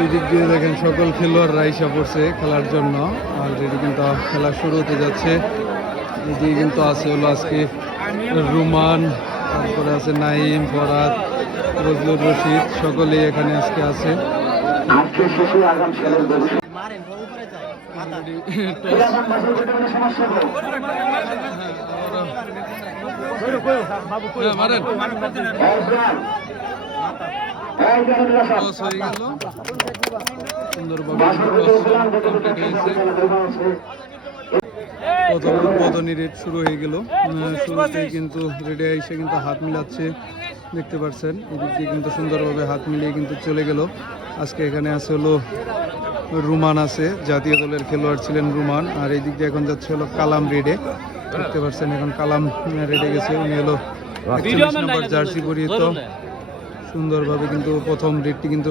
এই দিক দিয়ে দেখেন সকল খেলোয়াড়রা এসে পড়ছে খেলার জন্য। অলরেডি কিন্তু খেলা শুরু হতে যাচ্ছে। এদিকে কিন্তু আছে হলো আজকে রুমান, তারপরে আছে নাইম, ফরাদ, বজলুর রশিদ, সকলেই এখানে আজকে আছে। প্রথম উদ্বোধনী রেড শুরু হয়ে গেল। শুরুতেই কিন্তু রেডে এসে কিন্তু হাত মিলাচ্ছে, দেখতে পাচ্ছেন। এদিক দিয়ে কিন্তু সুন্দরভাবে হাত মিলিয়ে কিন্তু চলে গেল। আজকে এখানে আছে হলো রুমান, আছে জাতীয় দলের খেলোয়াড় ছিলেন রুমান। আর এই দিক দিয়ে এখন যাচ্ছে হলো কালাম রেডে, দেখতে পাচ্ছেন। এখন কালাম রেডে গেছে, উনি হলো 41 নম্বর জার্সি পরিহিত। সুন্দরভাবে কিন্তু প্রথম রেডটি কিন্তু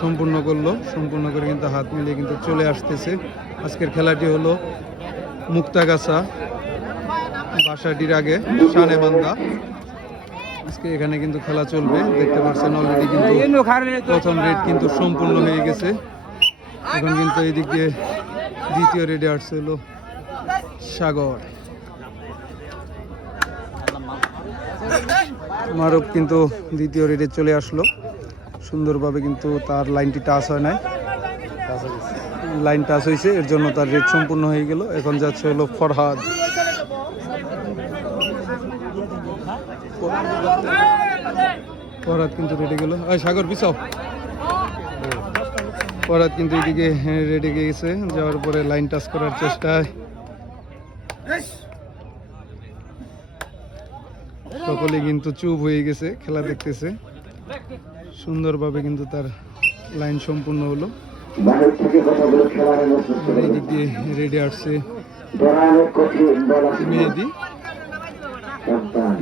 সম্পূর্ণ করলো। সম্পূর্ণ করে কিন্তু হাত মিলিয়ে কিন্তু চলে আসতেছে। আজকের খেলাটি হলো মুক্তাগাছা বাসাটির আগে শানেমান্দা। আজকে এখানে কিন্তু খেলা চলবে, দেখতে পাচ্ছেন। অলরেডি কিন্তু প্রথম রেড কিন্তু সম্পূর্ণ হয়ে গেছে। এখন কিন্তু এই দিক দিয়ে দ্বিতীয় রেডে আসছে হলো সাগর। মারুফ কিন্তু দ্বিতীয় রেডে চলে আসলো সুন্দরভাবে, কিন্তু তার লাইনটি টাচ হয় নাই, লাইন টাচ হয়েছে, এর জন্য তার রেড সম্পূর্ণ হয়ে গেল। এখন যাচ্ছে হলো ফরহাদ। ফরহাদ কিন্তু রেডে গেল। সাগর পিছাও। ফরহাদ কিন্তু এদিকে রেডে গেছে, যাওয়ার পরে লাইন টাচ করার চেষ্টায় সকলে কিন্তু চুপ হয়ে গেছে, খেলা দেখতেছে। সুন্দরভাবে কিন্তু তার লাইন সম্পূর্ণ হলো। এদিক দিয়ে রেডি আসছে মেহেদি।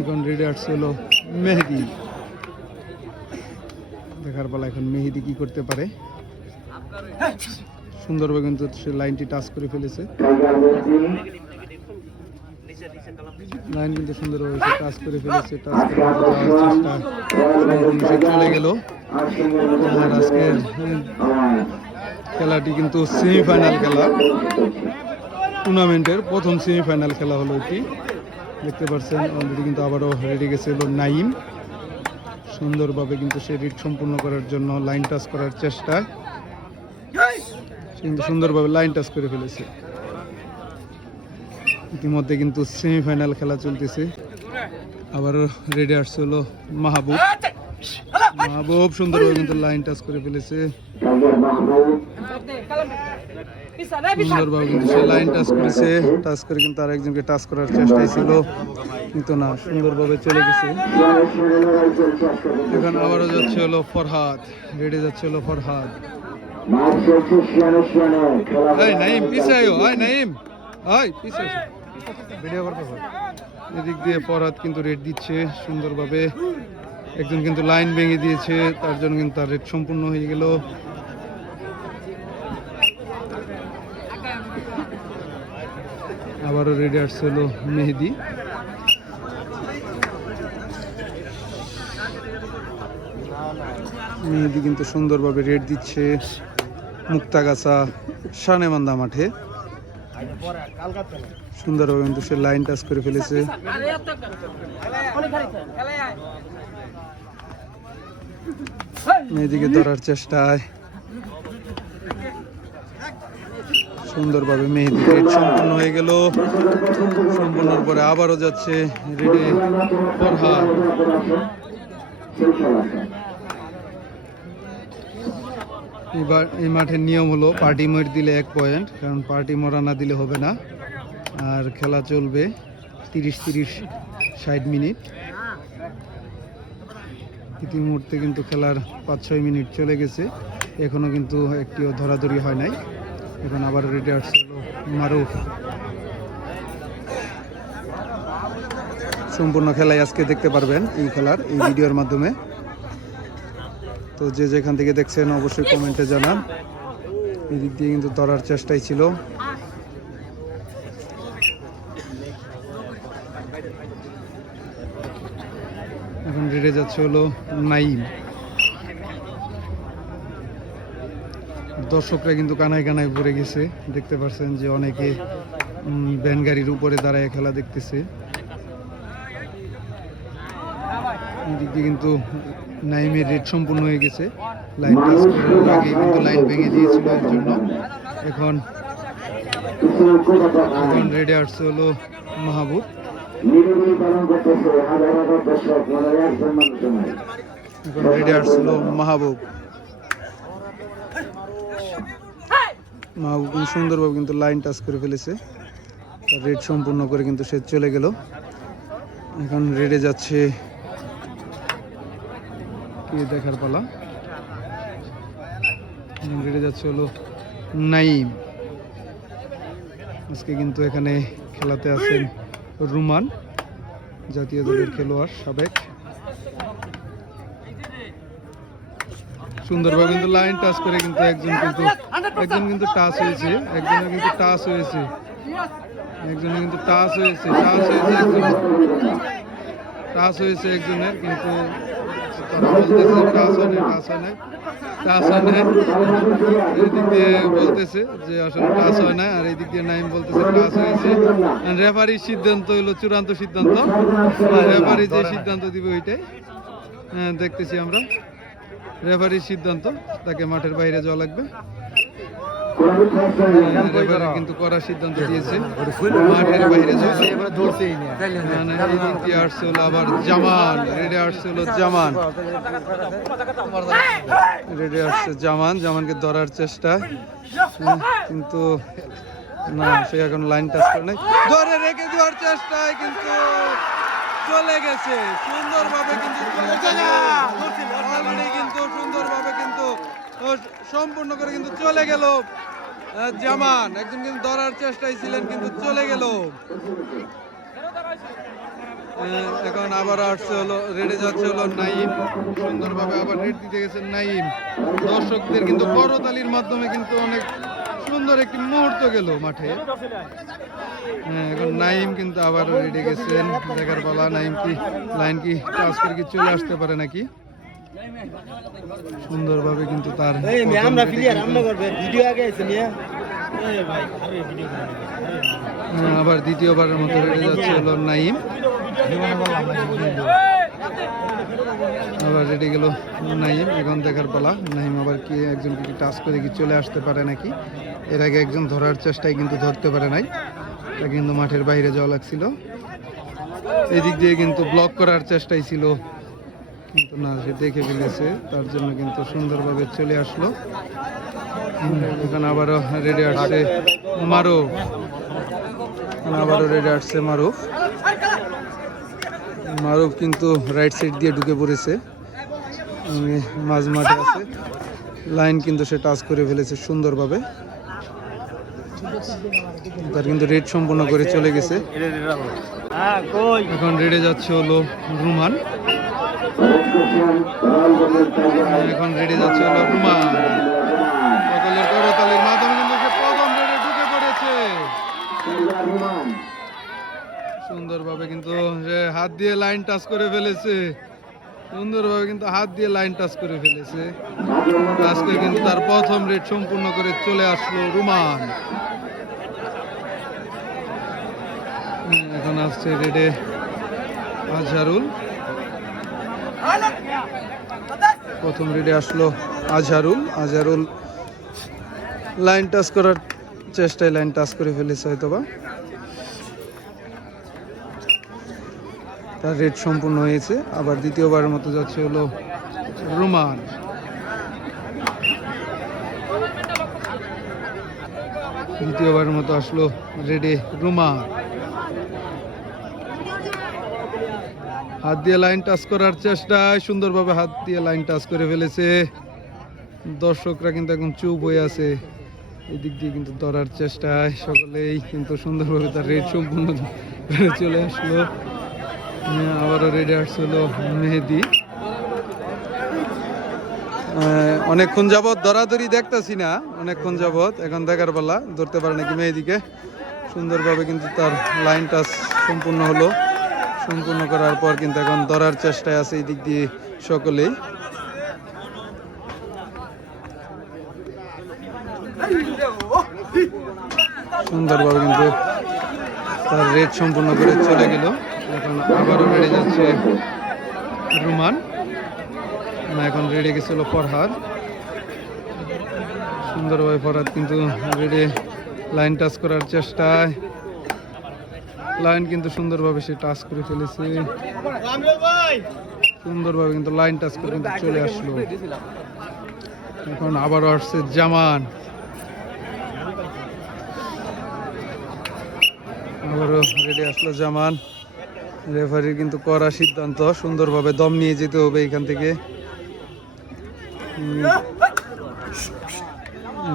এখন রেডি আসছে হলো মেহেদি। দেখার পালা এখন মেহেদি কি করতে পারে। সুন্দরভাবে কিন্তু সে লাইনটি টাচ করে ফেলেছে। লাইন কিন্তু সুন্দরভাবে সে টাচ করে ফেলেছে। টাচ করে যাওয়ার চেষ্টা চলে গেল। আর আজকের খেলাটি কিন্তু সেমিফাইনাল খেলা, টুর্নামেন্টের প্রথম সেমিফাইনাল খেলা হলো এটি, দেখতে পাচ্ছেন। অলরেডি কিন্তু আবারও রেডি গেছে হলো নাইম। সুন্দরভাবে কিন্তু সে রিড সম্পূর্ণ করার জন্য লাইন টাচ করার চেষ্টায় কিন্তু সুন্দরভাবে লাইন টাচ করে ফেলেছে। ইতিমধ্যে কিন্তু সেমিফাইনাল খেলা চলতেছে। আবারও রেডি আসছে হলো মাহবুব। মাহবুব সুন্দরভাবে কিন্তু লাইন টাচ করে ফেলেছে। সুন্দরভাবে কিন্তু সে লাইন টাচ করেছে। টাচ করে কিন্তু আর একজনকে টাচ করার চেষ্টাই ছিল, কিন্তু না, সুন্দরভাবে চলে গেছে। এখন আবারও যাচ্ছে হলো ফরহাদ, রেডি যাচ্ছে হলো ফরহাদ। নাইম পিছাই, নাইম পিছে ভিডিও করতে। এদিক দিয়ে ফরহাদ কিন্তু রেড দিচ্ছে সুন্দরভাবে। একজন কিন্তু লাইন ভেঙে দিয়েছে, তার জন্য কিন্তু তার রেড সম্পূর্ণ হয়ে গেল। আবারও রেডি আসছে হলো মেহেদি। মেহেদি কিন্তু সুন্দরভাবে রেড দিচ্ছে মুক্তাগাছা শানেমান্দা মাঠে। সুন্দরভাবে কিন্তু সে লাইন টাচ করে ফেলেছে। মেহেদিকে ধরার চেষ্টায় সুন্দরভাবে মেহেদি রেড সম্পূর্ণ হয়ে গেল। সম্পূর্ণের পরে আবারও যাচ্ছে রেডি ফরহাদ। এবার এই মাঠের নিয়ম হলো পার্টি মোর দিলে 1 পয়েন্ট, কারণ পার্টি মরা না দিলে হবে না। আর খেলা চলবে 30-60 মিনিট। ইতিমধ্যে কিন্তু খেলার 5-6 মিনিট চলে গেছে, এখনো কিন্তু একটিও ধরাধরি হয় নাই। এখন আবার রেডি আসছে মারুফ। সম্পূর্ণ খেলাই আজকে দেখতে পারবেন এই খেলার এই ভিডিওর মাধ্যমে। তো যে যেখান থেকে দেখছেন অবশ্যই কমেন্টে জানান। এই দিক দিয়ে কিন্তু ধরার চেষ্টাই ছিল। এখন রেডে যাচ্ছে হলো নাইম। দর্শকরা কিন্তু কানায় কানায় ভরে গেছে, দেখতে পাচ্ছেন যে অনেকে ভ্যান গাড়ির উপরে দাঁড়ায় খেলা দেখতেছে। এদিক দিয়ে কিন্তু নাইমের রেড সম্পূর্ণ হয়ে গেছে, লাইন টাচ করার আগে কিন্তু লাইন ভেঙে দিয়েছিল এর জন্য। এখন রেডে আসছে হলো মাহবুব। এখন রেডে আসছিল মাহবুব। মাহবুব কিন্তু সুন্দরভাবে কিন্তু লাইন টাচ করে ফেলেছে, রেড সম্পূর্ণ করে কিন্তু সে চলে গেল। এখন রেডে যাচ্ছে কে দেখার পালা। রেডে যাচ্ছে হলো নাইম। আজকে কিন্তু এখানে খেলাতে আছেন রুমান, জাতীয় দলের খেলোয়াড় সাবেক। সুন্দরভাবে কিন্তু লাইন টাচ করে কিন্তু একজন কিন্তু টাচ হয়েছে, একজনের কিন্তু টাচ হয়েছে, একজনের কিন্তু টাচ হয়েছে একজনের, কিন্তু তারা বলতেছে টাচ হয় না, এদিক দিয়ে বলতেছে যে আসলে টাচ হয় না, আর এদিক দিয়ে নাইম বলতেছে টাচ হয়েছে। রেফারির সিদ্ধান্ত হলো চূড়ান্ত সিদ্ধান্ত, রেফারি যে সিদ্ধান্ত দিবে ওইটাই দেখতেছি আমরা। রেফারির সিদ্ধান্ত, তাকে মাঠের বাইরে যাওয়া লাগবে। রেফারি কিন্তু করার সিদ্ধান্ত দিয়েছে, মাঠের বাইরে আসছে হলো আবার জামান। রেডে আসছে হলো জামান, রেডে আসছে জামানকে ধরার চেষ্টা, কিন্তু না, সে এখন লাইন টাচ করে নাই, ধরে রেখে দেওয়ার চেষ্টায় কিন্তু চলে গেছে সুন্দরভাবে, কিন্তু অলরেডি কিন্তু সুন্দরভাবে কিন্তু সম্পূর্ণ করে কিন্তু চলে গেল জামান। একজন কিন্তু ধরার চেষ্টায় ছিলেন কিন্তু চলে গেল। এখন আবার আসছে হলো রেডে যাচ্ছে হলো নাইম, সুন্দরভাবে আবার রেড দিতে গেছেন নাইম। দর্শকদের কিন্তু করতালির মাধ্যমে কিন্তু অনেক সুন্দর একটি মুহূর্ত গেল মাঠে। এখন নাইম কিন্তু আবার রেডে গেছেন, দেখার পালা নাইম কি লাইন কি টাচ করে কি চলে আসতে পারে নাকি। সুন্দরভাবে কিন্তু তার আবার দ্বিতীয়বারের মতো রেডে যাচ্ছে হলো নাইম, আবার রেডে গেল নাইম। এখন দেখার পালা নাইম আবার কি একজনকে কি টাচ করে কি চলে আসতে পারে নাকি। এর আগে একজন ধরার চেষ্টায় কিন্তু ধরতে পারে নাই, তা কিন্তু মাঠের বাইরে যাওয়া লাগছিল। এদিক দিয়ে কিন্তু ব্লক করার চেষ্টাই ছিল, কিন্তু না, সে দেখে ফেলেছে, তার জন্য কিন্তু সুন্দরভাবে চলে আসলো। এখন আবারও রেডে আসছে মারুফ, আবারও রেডে আসছে মারুফ কিন্তু রাইট সাইড দিয়ে ঢুকে পড়েছে, মাঝ মাঠে আছে, লাইন কিন্তু সে টাচ করে ফেলেছে সুন্দরভাবে, তার কিন্তু রেড সম্পূর্ণ করে চলে গেছে। এখন রেডে যাচ্ছে হলো রুমান, এখন রেডে যাচ্ছে হলো রুমান। সকলের করতালির মাধ্যমে কিন্তু সে প্রথম রেডে ঢুকে পড়েছে সুন্দরভাবে, কিন্তু সে হাত দিয়ে লাইন টাচ করে ফেলেছে সুন্দরভাবে, কিন্তু হাত দিয়ে লাইন টাচ করে ফেলেছে। আজকে কিন্তু তার প্রথম রেড সম্পূর্ণ করে চলে আসলো রুমান। এখন আসছে রেডে আজহারুল, প্রথম রেডে আসলো আজহারুল লাইন টাচ করার চেষ্টায় লাইন টাচ করে ফেলেছে হয়তোবা, তার রেড সম্পূর্ণ হয়েছে। আবার দ্বিতীয়বারের মতো যাচ্ছে হলো রুমান, দ্বিতীয়বারের মতো আসলো রেডে রুমান, হাত দিয়ে লাইন টাচ করার চেষ্টায় সুন্দরভাবে হাত দিয়ে লাইন টাচ করে ফেলেছে। দর্শকরা কিন্তু একদম চুপ হয়ে আছে, এদিক দিয়ে কিন্তু ধরার চেষ্টায় সকলেই কিন্তু সুন্দরভাবে তার রেড সম্পূর্ণ চলে আসলো। আবারও রেডে আসছিল মেহেদি, অনেকক্ষণ যাবৎ ধরাধরি দেখতেছি না, অনেকক্ষণ যাবৎ, এখন দেখার পালা ধরতে পারে নাকি মেহেদিকে। সুন্দরভাবে কিন্তু তার লাইন টাচ সম্পূর্ণ হলো, সম্পূর্ণ করার পর কিন্তু এখন ধরার চেষ্টায় আছে এই দিক দিয়ে সকলেই। সুন্দরভাবে কিন্তু তার রেড সম্পূর্ণ করে চলে গেল। এখন আবারও রেডে যাচ্ছে রুমান, এখন রেডে গেছিল ফরহাদ। সুন্দরভাবে ফরহাদ কিন্তু রেডে লাইন টাচ করার চেষ্টায়, লাইন কিন্তু সুন্দরভাবে সে টাচ করে ফেলেছে। সুন্দরভাবে কিন্তু লাইন টাচ করে কিন্তু চলে আসলো। এখন আবারও আসছে জামান, আবারও রেডি আসলো জামান। রেফারির কিন্তু করা সিদ্ধান্ত, সুন্দরভাবে দম নিয়ে যেতে হবে এখান থেকে।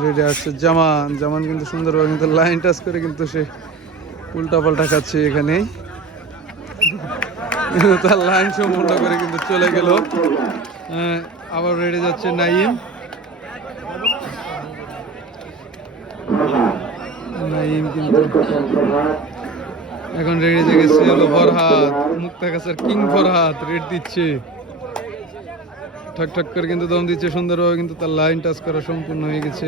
রেডি আসছে জামান, জামান কিন্তু সুন্দরভাবে কিন্তু লাইন টাচ করে কিন্তু সে উল্টা পাল্টা খাচ্ছে এখানে, কিন্তু তার লাইন সম্পূর্ণ করে কিন্তু চলে গেল। আবার রেডি যাচ্ছে নাইম, নাইম কিন্তু এখন রেডি যে গেছে হলো ফরহাদ, মুক্তাগাছার কিং ফরহাদ রেড দিচ্ছে, ঠক ঠক করে কিন্তু দম দিচ্ছে সুন্দরভাবে, কিন্তু তার লাইন টাচ করা সম্পূর্ণ হয়ে গেছে।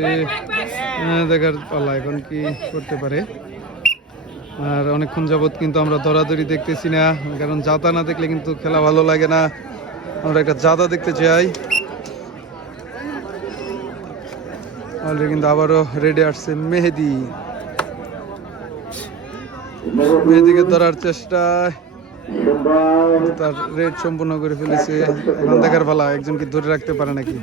দেখার পালা এখন কি করতে পারে। আর অনেকক্ষণ যাবৎ কিন্তু আমরা দরাদরি দেখতেছি না, কারণ জাতা না দেখলে কিন্তু খেলা ভালো লাগে না, আমরা একটা জাতা দেখতে চাই। অলরেডি কিন্তু আবারও রেডি আসছে মেহেদি, মেহেদিকে ধরার চেষ্টায় তার রেড সম্পূর্ণ করে ফেলেছে। এখন দেখার পালা একজন কি ধরে রাখতে পারে নাকি।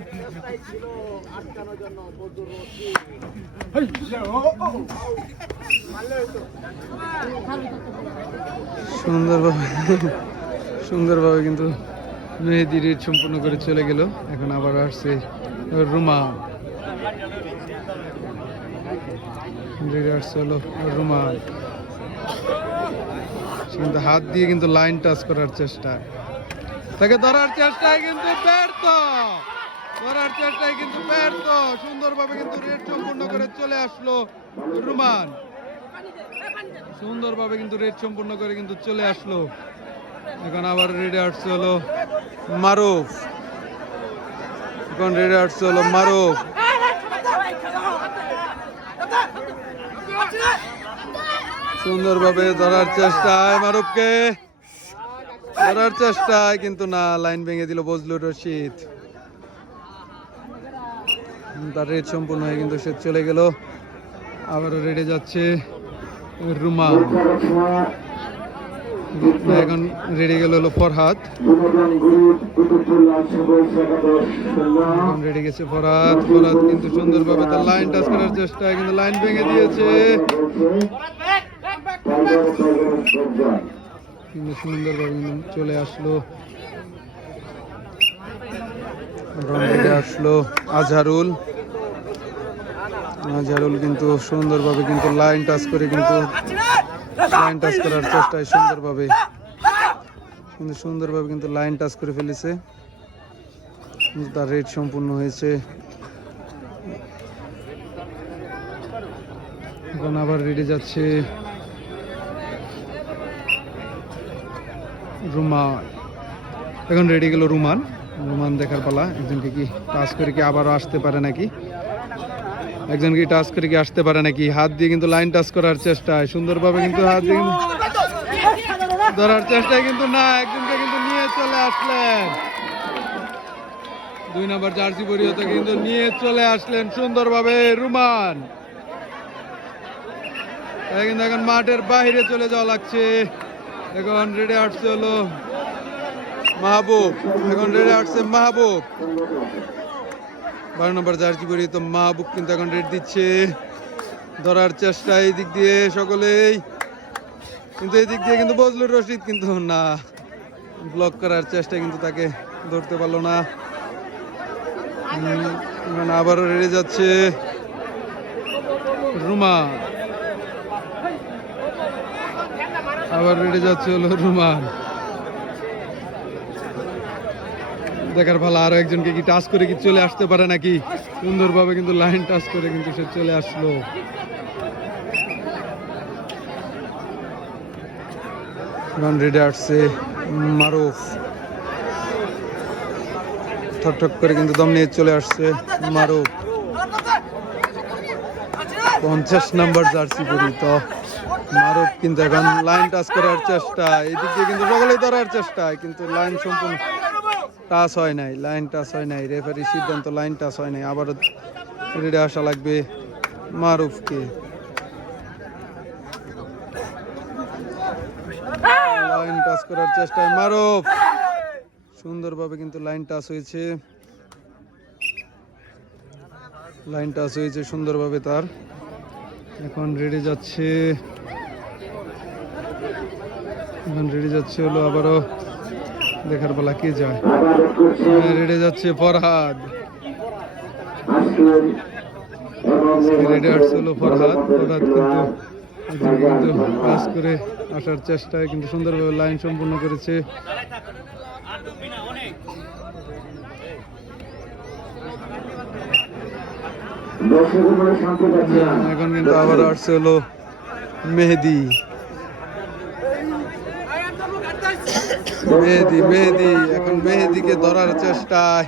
সুন্দরভাবে কিন্তু মেহেদি রেড সম্পূর্ণ করে চলে গেল। এখন আবার আসছে রুমান, রুমান কিন্তু হাত দিয়ে কিন্তু লাইন টাচ করার চেষ্টা, তাকে ধরার চেষ্টায় কিন্তু ব্যর্থ, ধরার চেষ্টায় কিন্তু ব্যর্থ। সুন্দরভাবে কিন্তু রেড সম্পূর্ণ করে চলে আসলো রুমান, সুন্দরভাবে কিন্তু রেড সম্পূর্ণ করে কিন্তু চলে আসলো। এখন আবার রেডে আসছে হলো মারুফ, এখন রেডে আসছে হলো মারুফ, সুন্দরভাবে ধরার চেষ্টায়, মারুফকে ধরার চেষ্টায় কিন্তু না, লাইন ভেঙে দিল বজলুর রশিদ। তার রেড সম্পূর্ণ হয়ে কিন্তু সে চলে গেল। আবারও রেডে যাচ্ছে রুমান, এখন রেডি গেল হলো ফরহাদ, এখন রেডি গেছে ফরহাদ। ফরহাদ কিন্তু সুন্দরভাবে তার লাইন টাচ করার চেষ্টায় কিন্তু লাইন ভেঙে দিয়েছে, কিন্তু সুন্দরভাবে চলে আসলো। আসলো আজহারুল, আজহারুল কিন্তু সুন্দরভাবে কিন্তু লাইন টাচ করে কিন্তু লাইন টাচ করার চেষ্টায় সুন্দরভাবে কিন্তু লাইন টাচ করে ফেলেছে, তার রেড সম্পূর্ণ হয়েছে। এখন আবার রেডি যাচ্ছে রুমান, এখন রেডি গেল রুমান, রুমান দেখার পালা একজনকে কি টাচ করে কি আবারও আসতে পারে নাকি, একজনকে টাচ করে কি আসতে পারে নাকি। হাত দিয়ে কিন্তু লাইন টাচ করার চেষ্টায় সুন্দরভাবে কিন্তু হাত দিয়ে ধরার চেষ্টায় কিন্তু না, একজনকে কিন্তু নিয়ে চলে আসলেন, 2 নম্বর জার্সি পরিহিত কিন্তু নিয়ে চলে আসলেন সুন্দরভাবে রুমান। কিন্তু এখন মাঠের বাইরে চলে যাওয়া লাগছে। এখন রেডে আসছে হলো মাহবুব, এখন রেডে আসছে মাহবুব, 12 নম্বর জার্সি পরিহিত মাহবুব কিন্তু এখন রেড দিচ্ছে, ধরার চেষ্টা এই দিক দিয়ে সকলেই, কিন্তু এই দিক দিয়ে কিন্তু বজলুর রশিদ কিন্তু না, ব্লক করার চেষ্টা কিন্তু তাকে ধরতে পারলো না। আবারও রেডে যাচ্ছে রুমান, আবার রেডে যাচ্ছে হলো রুমান। দেখার ভালো আরো একজনকে কি টাচ করে কি চলে আসতে পারে নাকি, সুন্দরভাবে কিন্তু লাইন টাচ করে কিন্তু সে চলে আসলো। রেডে আসছে মারুফ, ঠক ঠক করে কিন্তু দম নিয়ে চলে আসছে মারুফ, 50 নম্বর জার্সি পরি। তো মারুফ কিন্তু এখন লাইন টাচ করার চেষ্টা, এদিক দিয়ে কিন্তু সকলেই ধরার চেষ্টা, কিন্তু লাইন সম্পূর্ণ টাচ হয় নাই, লাইন টাচ হয় নাই। রেফারির সিদ্ধান্ত লাইন টাচ হয় নাই। আবারও রেডে আসা লাগবে মারুফকে। লাইন টাচ করার চেষ্টায় মারুফ, সুন্দরভাবে কিন্তু লাইন টাচ হয়েছে, লাইন টাচ হয়েছে সুন্দরভাবে তার। এখন রেডে যাচ্ছে, এখন রেডে যাচ্ছে হলো আবারও দেখার বেলা কে যায়। রেডে যাচ্ছে ফরহাদ, রেডে আসছে হলো ফরহাদ। ফরহাদ কিন্তু পাস করে আসার চেষ্টায় কিন্তু সুন্দরভাবে লাইন সম্পূর্ণ করেছে। এখন কিন্তু আবার আসছে হলো মেহেদি, মেহেদি এখন মেহেদিকে ধরার চেষ্টায়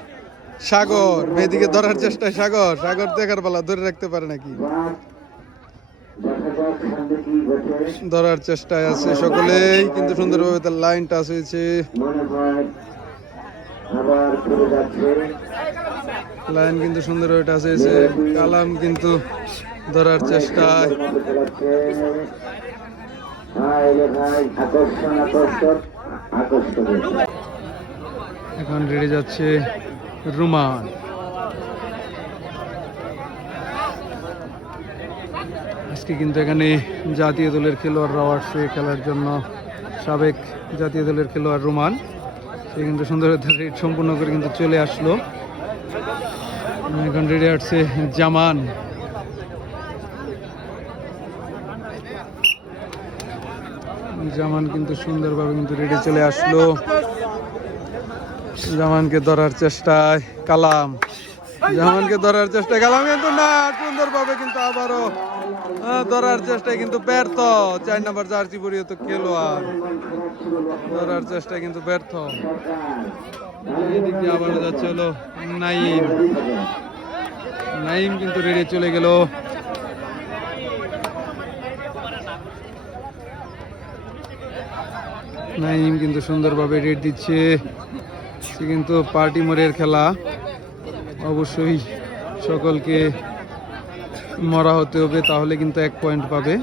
সাগর, মেহেদিকে ধরার চেষ্টায় সাগর, সাগর দেখার বেলা ধরে রাখতে পারে নাকি, ধরার চেষ্টায় আছে সকলেই, কিন্তু সুন্দরভাবে তার লাইন টাচ হয়েছে। লাইন কিন্তু সুন্দরভাবে টাচ হয়েছে। কালাম কিন্তু ধরার চেষ্টায়, এখন রেডে যাচ্ছে রুমান। আজকে কিন্তু এখানে জাতীয় দলের খেলোয়াড়রাও আসছে খেলার জন্য। সাবেক জাতীয় দলের খেলোয়াড় রুমান, সে কিন্তু সুন্দরভাবে রেড সম্পূর্ণ করে কিন্তু চলে আসলো। এখন রেডে আসছে জামান, জামান কিন্তু সুন্দরভাবে কিন্তু রেডে চলে আসলো। জামানকে ধরার চেষ্টায় কালাম, জামানকে ধরার চেষ্টায় কালাম, কিন্তু না, সুন্দরভাবে কিন্তু আবারও ধরার চেষ্টায় কিন্তু ব্যর্থ। 4 নম্বর জার্সি পরিয়ে তো খেলোয়াড়, ধরার চেষ্টায় কিন্তু ব্যর্থ। এদিক দিয়ে আবারও যাচ্ছে হলো নাইম, নাইম কিন্তু রেডে চলে গেল। নাইম কিন্তু সুন্দরভাবে রেড দিচ্ছে। সে কিন্তু পার্টি মোড়ের খেলা, অবশ্যই সকলকে মরা হতে হবে, তাহলে কিন্তু 1 পয়েন্ট পাবে।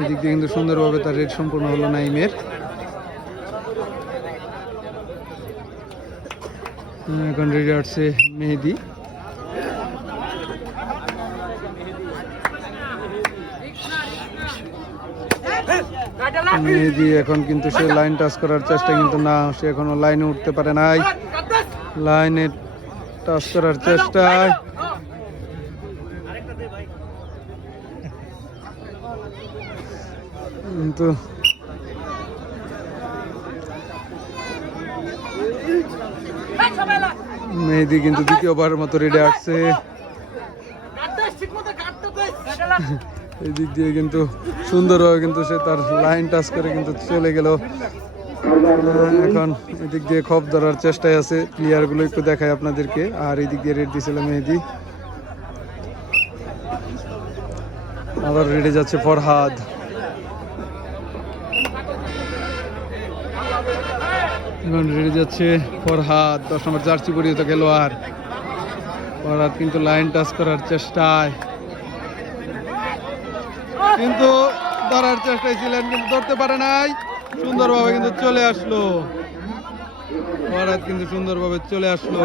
এদিক দিয়ে কিন্তু সুন্দরভাবে তার রেড সম্পূর্ণ হলো নাইমের। এখন রেডি আসছে মেহেদি, মেহেদি এখন কিন্তু সে লাইন টাচ করার চেষ্টা, কিন্তু না, সে এখনো লাইনে উঠতে পারে নাই। লাইনে টাচ করার চেষ্টায় কিন্তু মেহেদি কিন্তু দ্বিতীয়বারের মতো রেডে আসছে। এই দিক দিয়ে কিন্তু সুন্দরভাবে কিন্তু সে তার লাইন টাচ করে কিন্তু চলে গেল। এখন এদিক দিয়ে খপ ধরার চেষ্টায় আছে, প্লেয়ারগুলো একটু দেখায় আপনাদেরকে। আর এই দিক দিয়ে রেড দিয়েছিল মেহেদি। আবার রেডে যাচ্ছে ফরহাদ, এখন রেডে যাচ্ছে ফরহাদ, 10 নম্বর জার্সি পরিহিত খেলোয়াড়। ফরহাদ কিন্তু লাইন টাচ করার চেষ্টায়, কিন্তু ধরার চেষ্টায় ছিলেন, কিন্তু ধরতে পারে নাই। সুন্দরভাবে কিন্তু চলে আসলো ফরহাদ, কিন্তু সুন্দরভাবে চলে আসলো।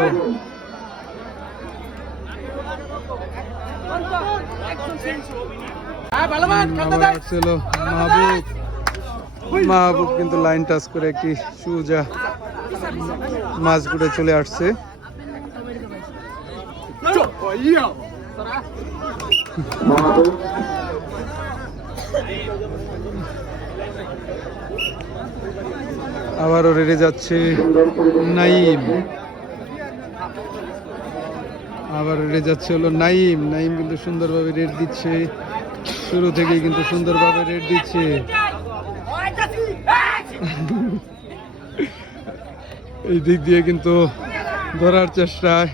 মাহবুব, মাহবুব কিন্তু লাইন টাচ করে একটি সুজা মাছ ঘুরে চলে আসছে। আবারও রেডে যাচ্ছে নাইম, আবার রেডে যাচ্ছে হলো নাইম। নাইম কিন্তু সুন্দরভাবে রেড দিচ্ছে, শুরু থেকেই কিন্তু সুন্দরভাবে রেড দিচ্ছে। এই দিক দিয়ে কিন্তু ধরার চেষ্টায়,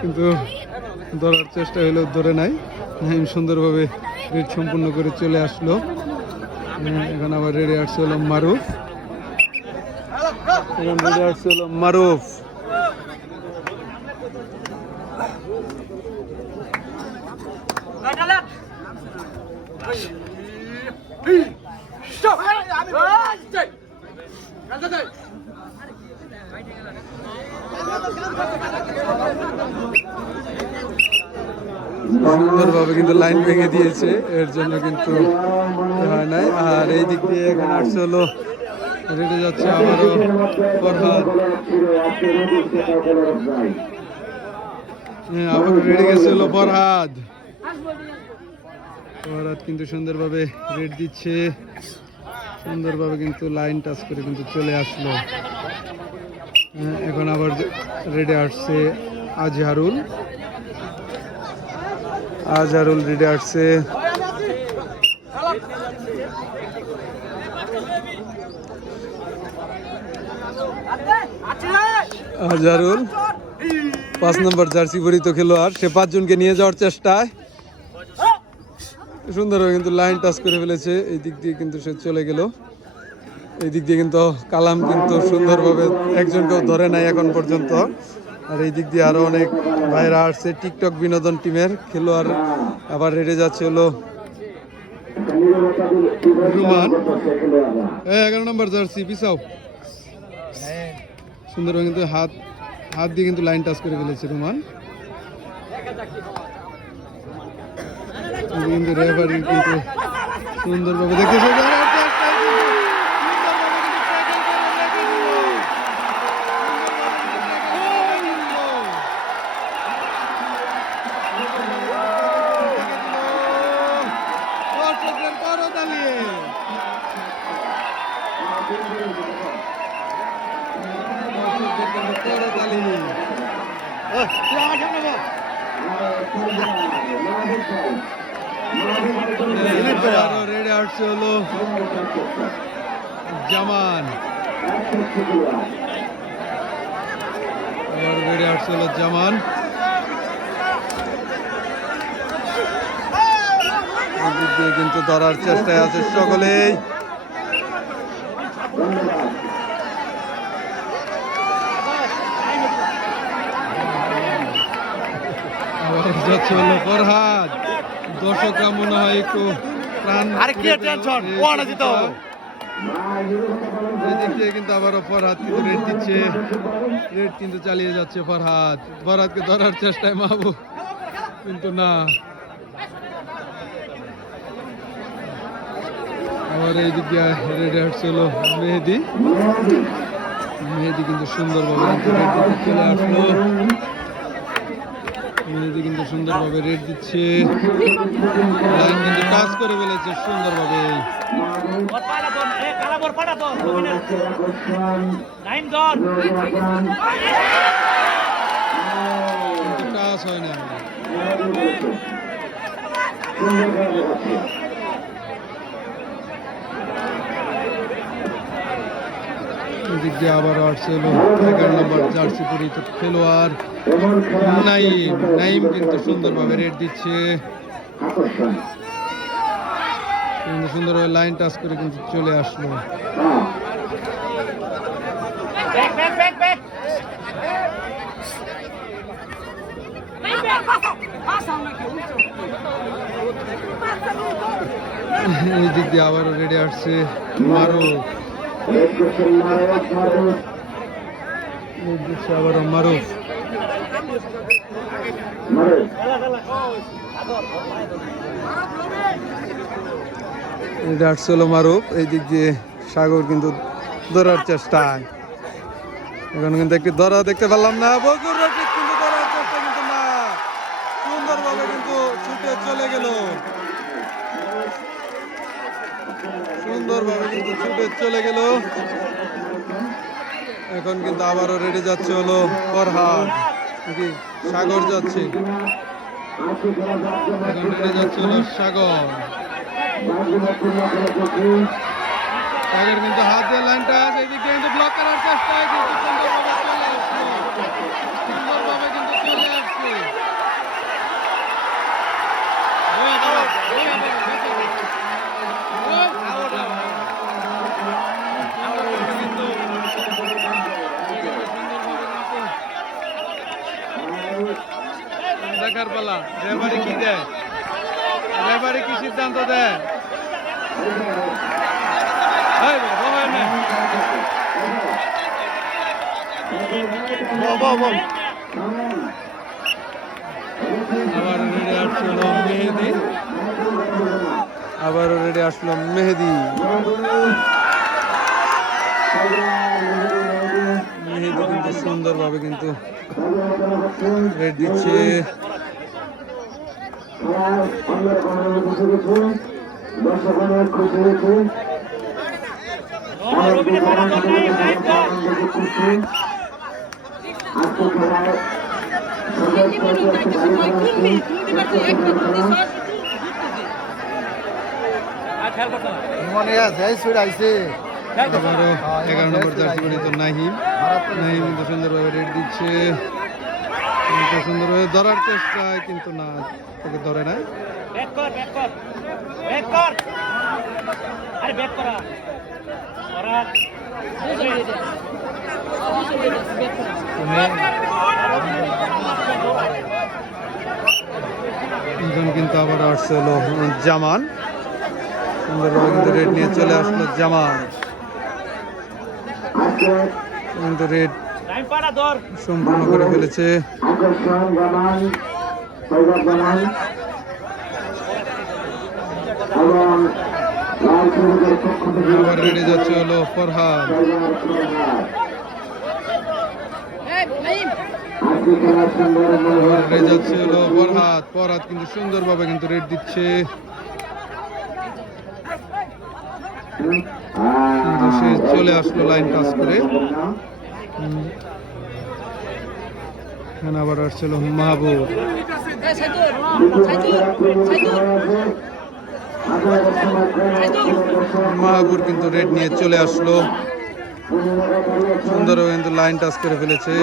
কিন্তু ধরার চেষ্টা হলেও ধরে নাই। নাইম সুন্দরভাবে রেড সম্পূর্ণ করে চলে আসলো। এখন আবার রেডি আসছে হলো মারুফ। এখন রেডি আসছে হলো মারুফ। সুন্দরভাবে কিন্তু লাইন ভেঙে দিয়েছে, এর জন্য কিন্তু হয় নাই। আর এই দিক দিয়ে এখন আসছে হলো রেডে যাচ্ছে আবারও ফরহাদ। আবার রেডে গেছে হলো ফরহাদ। ফরহাদ কিন্তু সুন্দরভাবে রেড দিচ্ছে, সুন্দরভাবে কিন্তু লাইন টাচ করে কিন্তু চলে আসলো। এখন আবার রেডে আসছে আজহারুল। আজহারুল রেডে আসছে। আজহারুল 5 নম্বর জার্সি পরিহিত খেলোয়াড়, সে 5 জনকে নিয়ে যাওয়ার চেষ্টায় সুন্দরভাবে কিন্তু লাইন টাচ করে ফেলেছে। এই দিক দিয়ে কিন্তু সে চলে গেল। এই দিক দিয়ে কিন্তু কালাম কিন্তু সুন্দরভাবে একজনকেও ধরে নাই এখন পর্যন্ত। আর এই দিক দিয়ে আরো অনেক ভাইরা আসছে টিকটক বিনোদন টিমের খেলোয়াড়। আবার রেডে যাচ্ছে হলো রুমান। 11 নম্বর জার্সি পিছাও। সুন্দরভাবে কিন্তু হাত দিয়ে কিন্তু লাইন টাচ করে ফেলেছে রুমান। কিন্তু রেফারি কিন্তু সুন্দরভাবে দেখতেছে। রেডে আসছে হলো জামান। আবার রেডে আসছে হলো জামান। কিন্তু ধরার চেষ্টায় আছে সকলেই। যাচ্ছে হলো ফরহাদ। দর্শকরা মনে হয় একটু প্রাণ কিন্তু আবারও ফরহাদ কিন্তু রেড দিচ্ছে। রেড কিন্তু চালিয়ে যাচ্ছে ফরহাদ। ফরহাদকে ধরার চেষ্টায় মাহবুব, কিন্তু না। আবার এই দিক দিয়ে রেডে হচ্ছিল মেহেদি। মেহেদি কিন্তু সুন্দরভাবে কিন্তু রেড দিতে চলে আসলো। মেহেদি কিন্তু সুন্দরভাবে রেড দিচ্ছে, লাইন কিন্তু টাচ করে ফেলেছে সুন্দরভাবে। কিন্তু টাচ হয় না। দিক দিয়ে আবার আসছিল 11 নম্বর জার্সি পরিহিত খেলোয়াড় নাইম। নাইম কিন্তু সুন্দরভাবে রেড দিচ্ছে, কিন্তু সুন্দরভাবে লাইন টাচ করে কিন্তু চলে আসলো। এই দিক দিয়ে আবারও রেডি আসছে মারুফ। আবারও মারুফ। এটা আসছিল মারুফ। এই দিক দিয়ে সাগর কিন্তু ধরার চেষ্টায়। এখন কিন্তু একটি ধরা দেখতে পেলাম না। বকুর রশিদ কিন্তু ধরার চেষ্টা, কিন্তু না। সুন্দরভাবে কিন্তু ছুটে চলে গেল। সুন্দরভাবে কিন্তু ছুটে চলে গেল। এখন কিন্তু আবারও রেডি যাচ্ছে হলো ফরহাদ। নাকি সাগর যাচ্ছে। এখন রেডি যাচ্ছে হলো সাগর। সাগর কিন্তু হাত দিয়ে লাইনটা এদিকে কিন্তু ব্লক করার চেষ্টা, কিন্তু সুন্দরভাবে চলে আসছে। সুন্দরভাবে কিন্তু চলে আসছে। দেখার পালা রেফারি কি দেয়, রেফারি কি সিদ্ধান্ত দেয়। আবারও রেডি আসলো মেহেদি। মেহেদি কিন্তু সুন্দরভাবে কিন্তু রেড দিচ্ছে। আবারও 11 নম্বর জার্সি পরিহিত নাহিম। নাহিম কিন্তু সুন্দরভাবে রেড দিচ্ছে, কিন্তু সুন্দরভাবে ধরার চেষ্টায় কিন্তু না, তাকে ধরে না। এখন কিন্তু আবার আসছে হলো জামান। সুন্দরভাবে কিন্তু রেড নিয়ে চলে আসলো জামান, কিন্তু রেড সম্পূর্ণ করে ফেলেছে। আবার রেডে যাচ্ছে হলো ফরহাদ। রেডে যাচ্ছে হলো ফরহাদ। ফরহাদ কিন্তু সুন্দরভাবে কিন্তু রেড দিচ্ছে, কিন্তু সে চলে আসলো লাইন টাচ করে। আবার আসছিল মাহবুব। মাহবুব কিন্তু রেড নিয়ে চলে আসলো, সুন্দরভাবে কিন্তু লাইন টাচ করে ফেলেছে।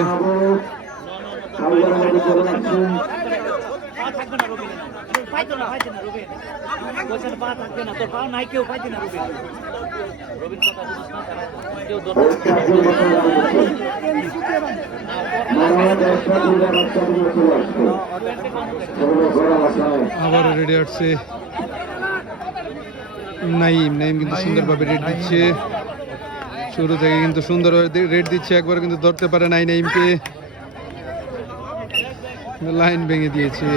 আবার রেডি আসছে নাইম। নাইম কিন্তু সুন্দরভাবে রেড দিচ্ছে, শুরু থেকে কিন্তু সুন্দরভাবে রেড দিচ্ছে, একবার কিন্তু ধরতে পারে নাই নাইমকে, লাইন ভেঙে দিয়েছে।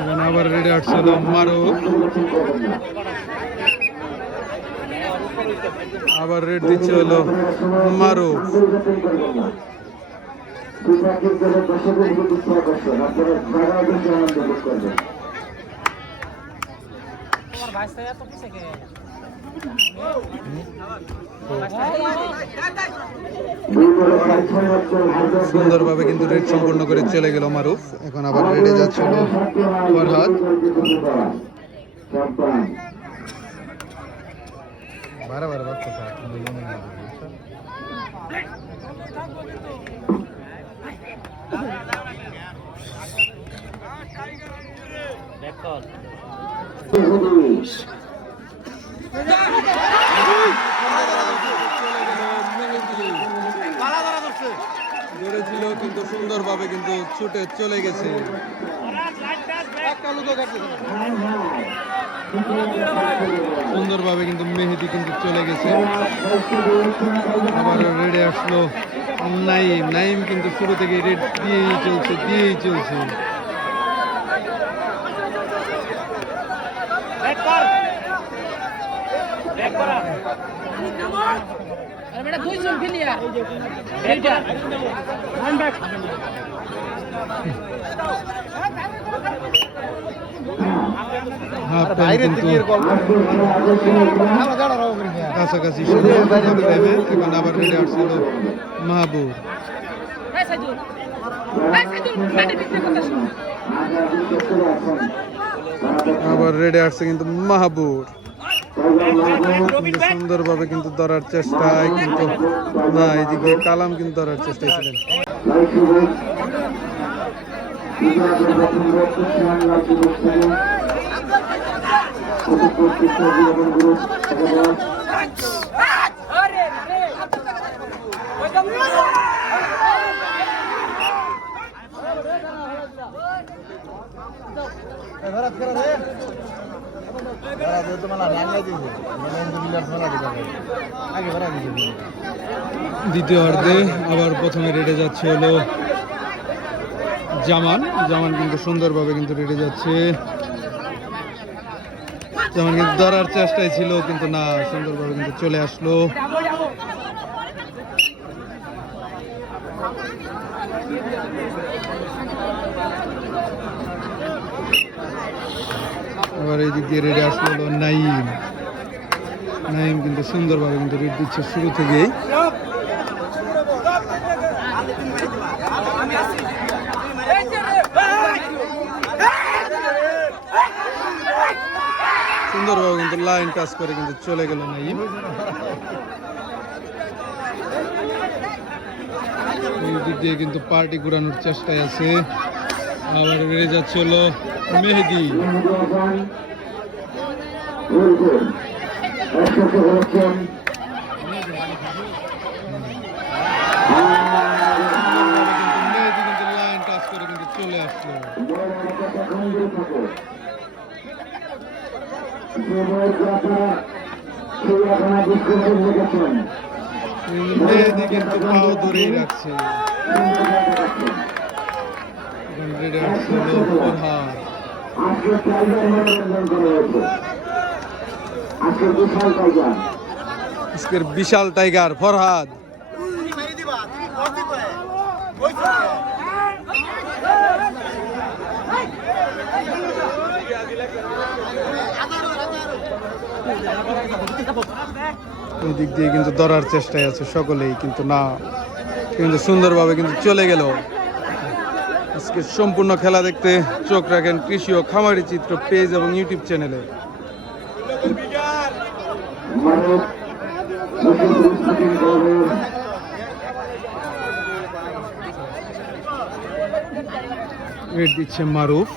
এখন আবার রেডি আসছিল মারুফ। আবার রেড দিচ্ছে হলো মারুফ। সুন্দরভাবে কিন্তু রেড সম্পূর্ণ করে চলে গেল মারুফ। এখন আবার রেডে যাচ্ছিল ফরহাদ। বারবার ধরেছিল, কিন্তু সুন্দরভাবে কিন্তু ছুটে চলে গেছে। সুন্দরভাবে কিন্তু মেহেদি কিন্তু চলে গেছে। আবার রেডে আসলো নাইম। নাইম কিন্তু শুরু থেকে রেড দিয়েই চলছে। কাছাকাছি এখন আবার রেডে আসছিল মাহবুব। আবার রেডে আসছে কিন্তু মাহবুব, সুন্দরভাবে কিন্তু ধরার চেষ্টায়, কিন্তু না, এদিকে কালাম কিন্তু ধরার চেষ্টায় ছিলেন। দ্বিতীয় অর্ধে আবার প্রথমে রেডে যাচ্ছে হলো জামান। জামান কিন্তু সুন্দরভাবে কিন্তু রেডে যাচ্ছে। জামান কিন্তু ধরার চেষ্টায় ছিল, কিন্তু না, সুন্দরভাবে কিন্তু চলে আসলো। আবার এই দিক দিয়ে রেডে আসলো হলো নাইম। নাইম কিন্তু সুন্দরভাবে কিন্তু রেড দিচ্ছে শুরু থেকেই। সুন্দরভাবে কিন্তু লাইন টাচ করে কিন্তু চলে গেল নাইম। এই দিক দিয়ে কিন্তু পার্টি ঘুরানোর চেষ্টায় আছে। আবার বেড়ে যাচ্ছে হলো মেহেদি। মেহেদি কিন্তু লাইন টাচ করে কিন্তু চলে আসলো। মেহেদি কিন্তু পাও ধরেই রাখছে। আজকের বিশাল টাইগার ফরহাদ। ওই দিক দিয়ে কিন্তু ধরার চেষ্টায় আছে সকলেই, কিন্তু না, কিন্তু সুন্দরভাবে কিন্তু চলে গেল। আজকে সম্পূর্ণ খেলা দেখতে চোখ রাখেন কৃষি ও খামারি চিত্র পেজ এবং ইউটিউব চ্যানেলে। রেড দিচ্ছে মারুফ।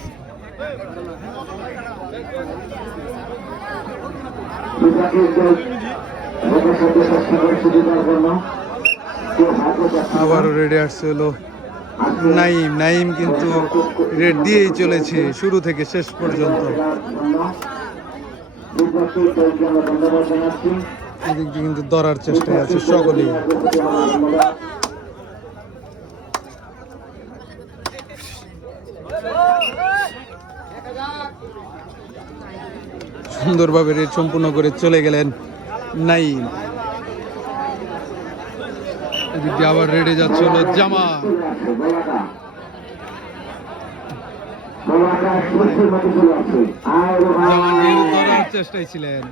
আবারও রেডে আসছে হলো নাইম। নাইম কিন্তু রেড দিয়েই চলেছে শুরু থেকে শেষ পর্যন্ত। এদিক দিয়ে কিন্তু ধরার চেষ্টায় আছে সকলেই। সুন্দরভাবে রেড সম্পূর্ণ করে চলে গেলেন নাইম। এদিক দিয়ে আবার রেডে যাচ্ছে হলো জামা। ধরার চেষ্টায় ছিলেন,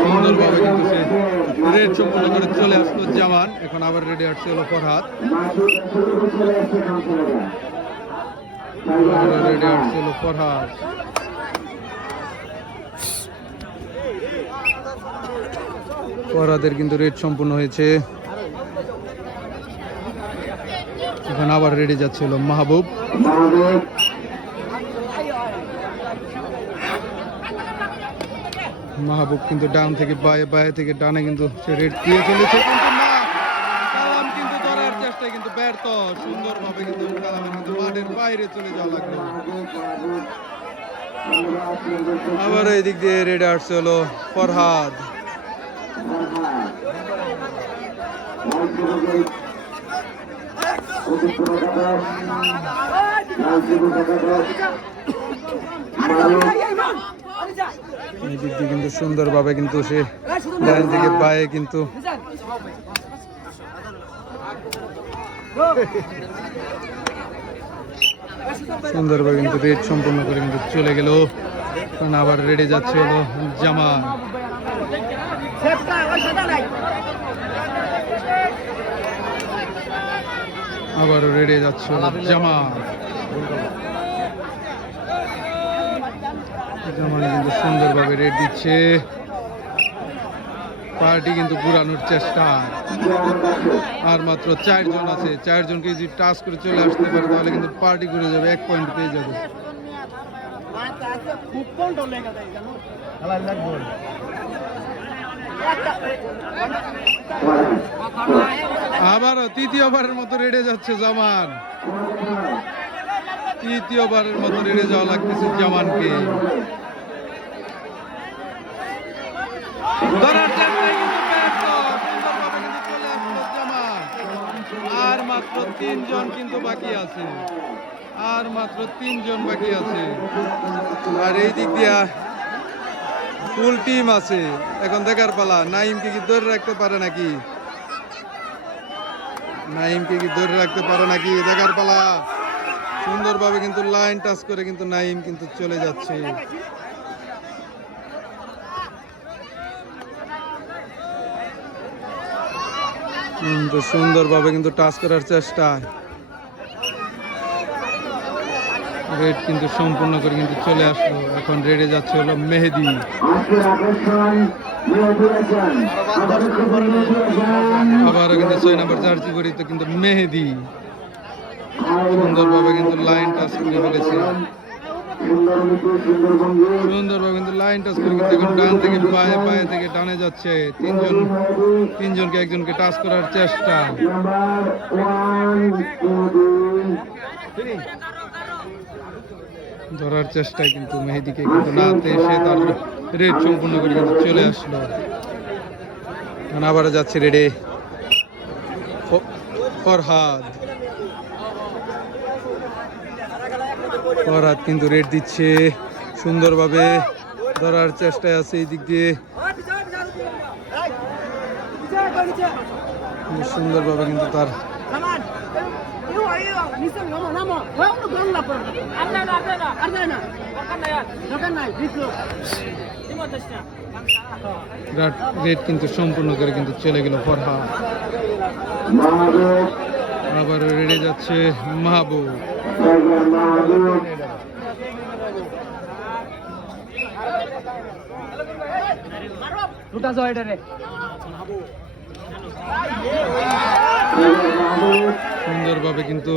সুন্দরভাবে কিন্তু সে রেড সম্পূর্ণ করে চলে আসলো জামান। এখন আবার রেডে আসছে হলো ফরহাদ। রেডে আসছে হলো ফরহাদ। ফরহাদের কিন্তু রেড সম্পূর্ণ হয়েছে। এখন আবার রেডে যাচ্ছিল মাহবুব। মাহবুব কিন্তু ডান থেকে বায়ে, বায়ে থেকে ডানে কিন্তু সে রেড দিয়ে চলেছে, কিন্তু না, কালাম কিন্তু ধরার চেষ্টায় কিন্তু ব্যর্থ। সুন্দরভাবে কিন্তু কালামের কিন্তু মাঠের বাইরে চলে যাওয়া লাগলো। আবার এই দিক দিয়ে রেডে আসছে হলো ফরহাদ। এই দিক দিয়ে কিন্তু সুন্দরভাবে কিন্তু সে ডান থেকে বায়ে কিন্তু সুন্দরভাবে কিন্তু রেড সম্পূর্ণ করে কিন্তু চলে গেল। কারণ আবার রেডে যাচ্ছে হলো জামা। আবারও রেডে যাচ্ছে হলো জামা। জামান কিন্তু সুন্দরভাবে রেড দিচ্ছে। পার্টি কিন্তু ঘুরানোর চেষ্টা। আর মাত্র 4 জন আছে, 4 জনকে যদি টাচ করে চলে আসতে পারে তাহলে কিন্তু পার্টি ঘুরে যাবে, 1 পয়েন্ট পেয়ে যাবে। আবারও তৃতীয়বারের মতো রেডে যাচ্ছে জামান, তৃতীয়বারের মতো রেডে যাওয়া লাগতেছে জামানকে। ধরার চেষ্টায় কিন্তু ব্যর্থ, সুন্দরভাবে কিন্তু চলে আসলো জামান। আর মাত্র 3 জন কিন্তু বাকি আছে, আর মাত্র 3 জন বাকি আছে। আর এই দিক দিয়া ফুল টিম আছে। এখন দেখার পালা, নাইমকে কি ধরে রাখতে পারে নাকি, নাইমকে কি ধরে রাখতে পারে নাকি, দেখার পালা। সুন্দরভাবে কিন্তু লাইন টাচ করে কিন্তু নাইম কিন্তু চলে যাচ্ছে। কিন্তু সুন্দরভাবে কিন্তু টাচ করার চেষ্টা, রেড কিন্তু সম্পূর্ণ করে কিন্তু চলে আসলো। এখন রেডে যাচ্ছে হলো মেহেদি। আবারও কিন্তু 6 নম্বর জার্সি পরিহিত কিন্তু মেহেদি সুন্দরভাবে কিন্তু লাইন টাচ করে ফেলেছে। সুন্দরভাবে কিন্তু লাইন টাচ করে কিন্তু এখন ডান থেকে পায়ে, পায়ে থেকে ডানে যাচ্ছে। তিনজনকে একজনকে টাচ করার চেষ্টা। ধরার চেষ্টায় কিন্তু মেহেদিকে কিন্তু নাতে এসে তার রেড সম্পূর্ণ করে কিন্তু চলে আসলো। আবার যাচ্ছে রেডে ফরহাদ। ফরহাদ কিন্তু রেড দিচ্ছে, সুন্দরভাবে ধরার চেষ্টায় আছে এই দিক দিয়ে। সুন্দরভাবে কিন্তু তার রেড কিন্তু সম্পূর্ণ করে কিন্তু চলে গেল ফরহাদ। আবার রেডে যাচ্ছে মাহবুব। সুন্দরভাবে কিন্তু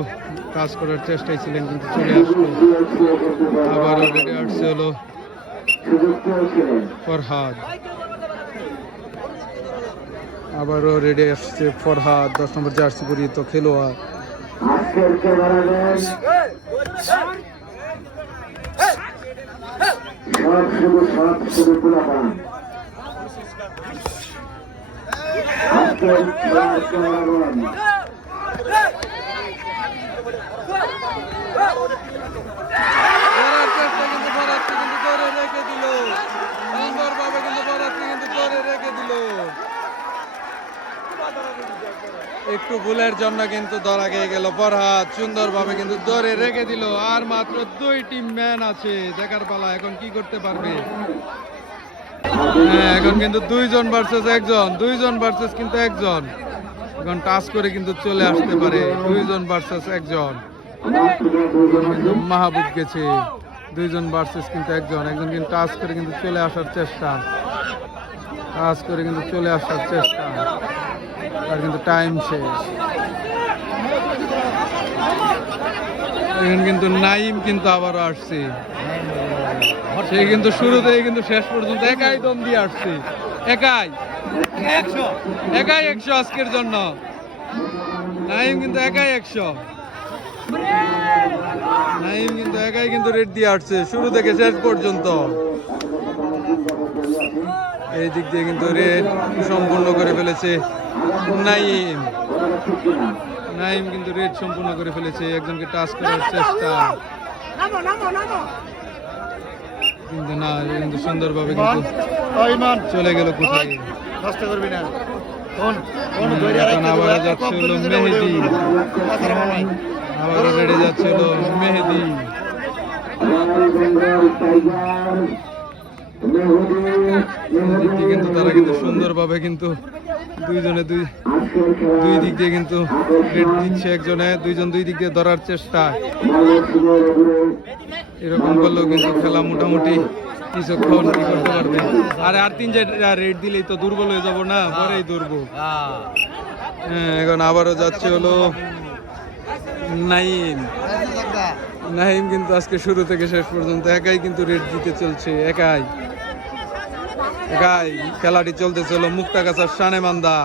কাজ করার চেষ্টায় ছিলেন কিন্তু চলে আসলো। আবারও রেডে আসছে হলো ফরহাদ। আবারও রেডে আসছে ফরহাদ, 10 নম্বর জার্সি পরিহিত খেলোয়াড়। একটু ভুলের জন্য কিন্তু ধরা খেয়ে গেল ফরহাদ। সুন্দরভাবে কিন্তু ধরে রেখে দিল। আর মাত্র 2 টিম ম্যান আছে, দেখার পালা এখন কি করতে পারবে। হ্যাঁ, এখন কিন্তু 2 জন ভার্সেস 1 জন, 2 জন ভার্সেস কিন্তু 1 জন। এখন টাচ করে কিন্তু চলে আসতে পারে 2 জন ভার্সেস 1 জন। মাহবুব গেছে, 2 জন ভার্সেস কিন্তু 1 জন। একজন কিন্তু টাচ করে কিন্তু চলে আসার চেষ্টা, টাচ করে কিন্তু চলে আসার চেষ্টা। আর কিন্তু টাইম শেষ। এখন কিন্তু নাইম কিন্তু আবারও আসছে, সে কিন্তু শুরুতেই কিন্তু শেষ পর্যন্ত একাই দম দিয়ে আসছে। একাই 100 আজকের জন্য নাইম কিন্তু একাই 100। নাইম কিন্তু একাই কিন্তু রেড দিয়ে আসছে শুরু থেকে শেষ পর্যন্ত। এই দিক দিয়ে কিন্তু রেড সম্পূর্ণ করে ফেলেছে নাইম। নাইম কিন্তু রেড সম্পূর্ণ করে ফেলেছে। একজনকে টাচ করার চেষ্টা, কিন্তু না, কিন্তু সুন্দরভাবে কিন্তু চলে গেল কোথায়। আবার যাচ্ছে হলো মেহেদি, আবার রেডে যাচ্ছে হলো মেহেদি। কিন্তু তারা কিন্তু সুন্দরভাবে কিন্তু দুইজনে দুই দিক দিয়ে কিন্তু রেড দিচ্ছে একজনে, 2 জন 2 দিক দিয়ে ধরার চেষ্টা। এরকম করলেও কিন্তু খেলা মোটামুটি কিছুক্ষণ কি করতে পারবে। আর 3 রেড দিলেই তো দুর্বল হয়ে যাবো না, পরেই দুর্বল। হ্যাঁ, এখন আবারও যাচ্ছে হলো নাইম। নাইম কিন্তু আজকে শুরু থেকে শেষ পর্যন্ত একাই কিন্তু রেড দিতে চলছে, একাই। গাই খেলাটি চলতেছে হলো মুক্তাগাছার সানেমান্দা।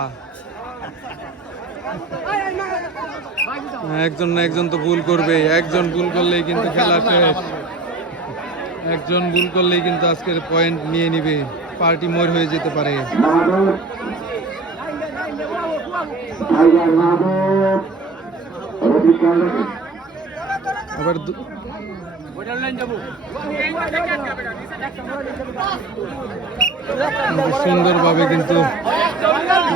একজন না একজন তো ভুল করবে, একজন ভুল করলেই কিন্তু খেলা শেষ। একজন ভুল করলেই কিন্তু আজকের পয়েন্ট নিয়ে নিবে, পার্টি মোর হয়ে যেতে পারে। আবার সুন্দরভাবে কিন্তু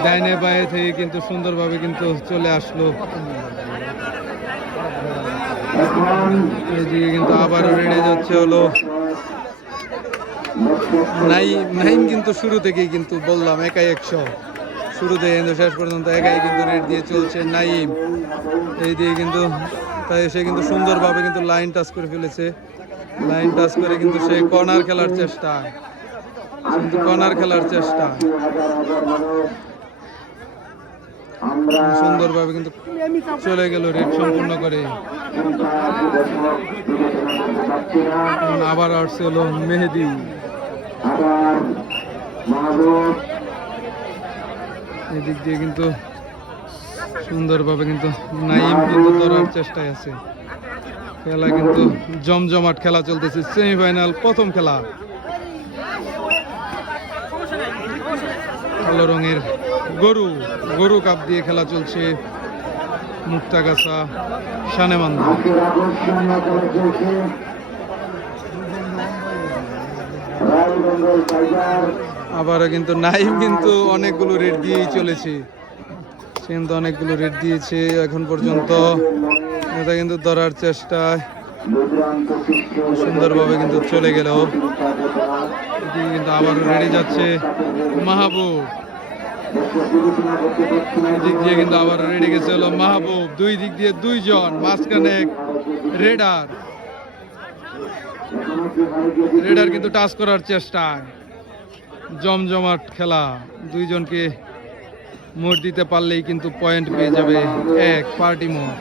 ডাইনে বায়ে থেকে কিন্তু সুন্দরভাবে কিন্তু চলে আসলো। এদিকে কিন্তু আবার রেডে যাচ্ছে হলো নাইম কিন্তু শুরু থেকেই কিন্তু বললাম একাই 100, শুরু থেকে কিন্তু শেষ পর্যন্ত একাই কিন্তু রেড দিয়ে চলছে নাইম। এই দিয়ে কিন্তু তাই সে কিন্তু সুন্দরভাবে কিন্তু লাইন টাচ করে ফেলেছে। লাইন টাচ করে কিন্তু সে কর্নার খেলার চেষ্টা, কর্নার খেলার চেষ্টা সুন্দরভাবে কিন্তু চলে গেল রেড সম্পূর্ণ করে। আবার আসছে হলো মেহেদি। এদিক দিয়ে কিন্তু সুন্দরভাবে কিন্তু নাইম কিন্তু ধরার চেষ্টায় আছে। খেলা কিন্তু জমজমাট খেলা চলতেছে, সেমিফাইনাল প্রথম খেলা। কালো রঙের গরু কাপ দিয়ে খেলা চলছে মুক্তাগাছা সানেমান্দা। আবারও কিন্তু নাইম কিন্তু অনেকগুলো রেড দিয়েই চলেছে, সে কিন্তু অনেকগুলো রেড দিয়েছে এখন পর্যন্ত। এটা কিন্তু ধরার চেষ্টায় সুন্দরভাবে কিন্তু চলে গেল। কিন্তু আবারও রেডে যাচ্ছে মাহবুব, দিক দিয়ে কিন্তু আবার রেডে গেছে হলো মাহবুব। দুই দিক দিয়ে দুইজন, মাঝখানে রেডার কিন্তু টাচ করার চেষ্টায়। জমজমাট খেলা, দুইজনকে মোট দিতে পারলেই কিন্তু পয়েন্ট পেয়ে যাবে এক পার্টি মোট।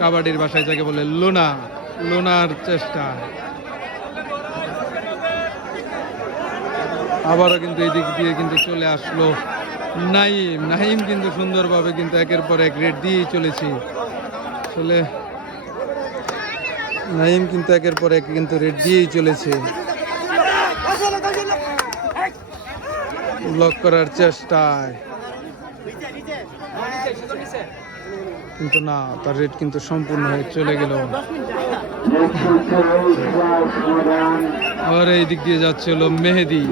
কাবাডির ভাষায় যাকে বলে লোনার চেষ্টা। আবারও কিন্তু এই দিক দিয়ে কিন্তু চলে আসলো নাইম কিন্তু সুন্দরভাবে কিন্তু একের পর এক রেড দিয়েই চলেছে। আসলে নাইম কিন্তু একের পর এক কিন্তু রেড দিয়েই চলেছে। ব্লক করার চেষ্টায় কিন্তু না, তার রেড কিন্তু সম্পূর্ণ হয়ে চলে গেল। আর এই দিক দিয়ে যাচ্ছে হলো মেহেদি।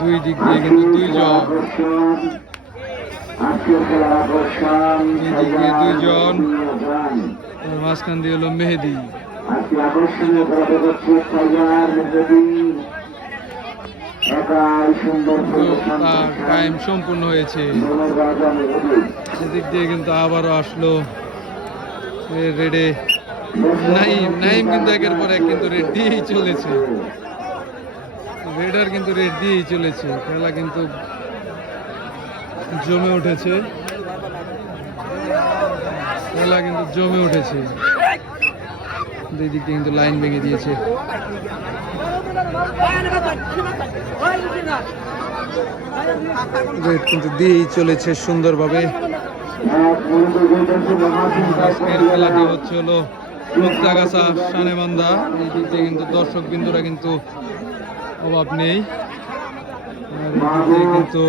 দুই দিক দিয়ে কিন্তু দুইজন, মাঝখান দিয়ে হলো মেহেদি। টাইম সম্পূর্ণ হয়েছে। সেদিক দিয়ে কিন্তু আবারও আসলো রেডে নাইম কিন্তু একের পর এক কিন্তু রেড দিয়েই চলেছে। রেডার কিন্তু রেড দিয়েই চলেছে। খেলা কিন্তু জমে উঠেছে, খেলা কিন্তু জমে উঠেছে। দুই দিক দিয়ে কিন্তু লাইন ভেঙে দিয়েছে। রেড কিন্তু দিয়েই চলেছে সুন্দরভাবে। আজকের খেলাটি হচ্ছে হলো মুক্তাগাছা সানেমান্দা। এই দিক দিয়ে কিন্তু দর্শক বিন্দুরা কিন্তু অভাব নেই। কিন্তু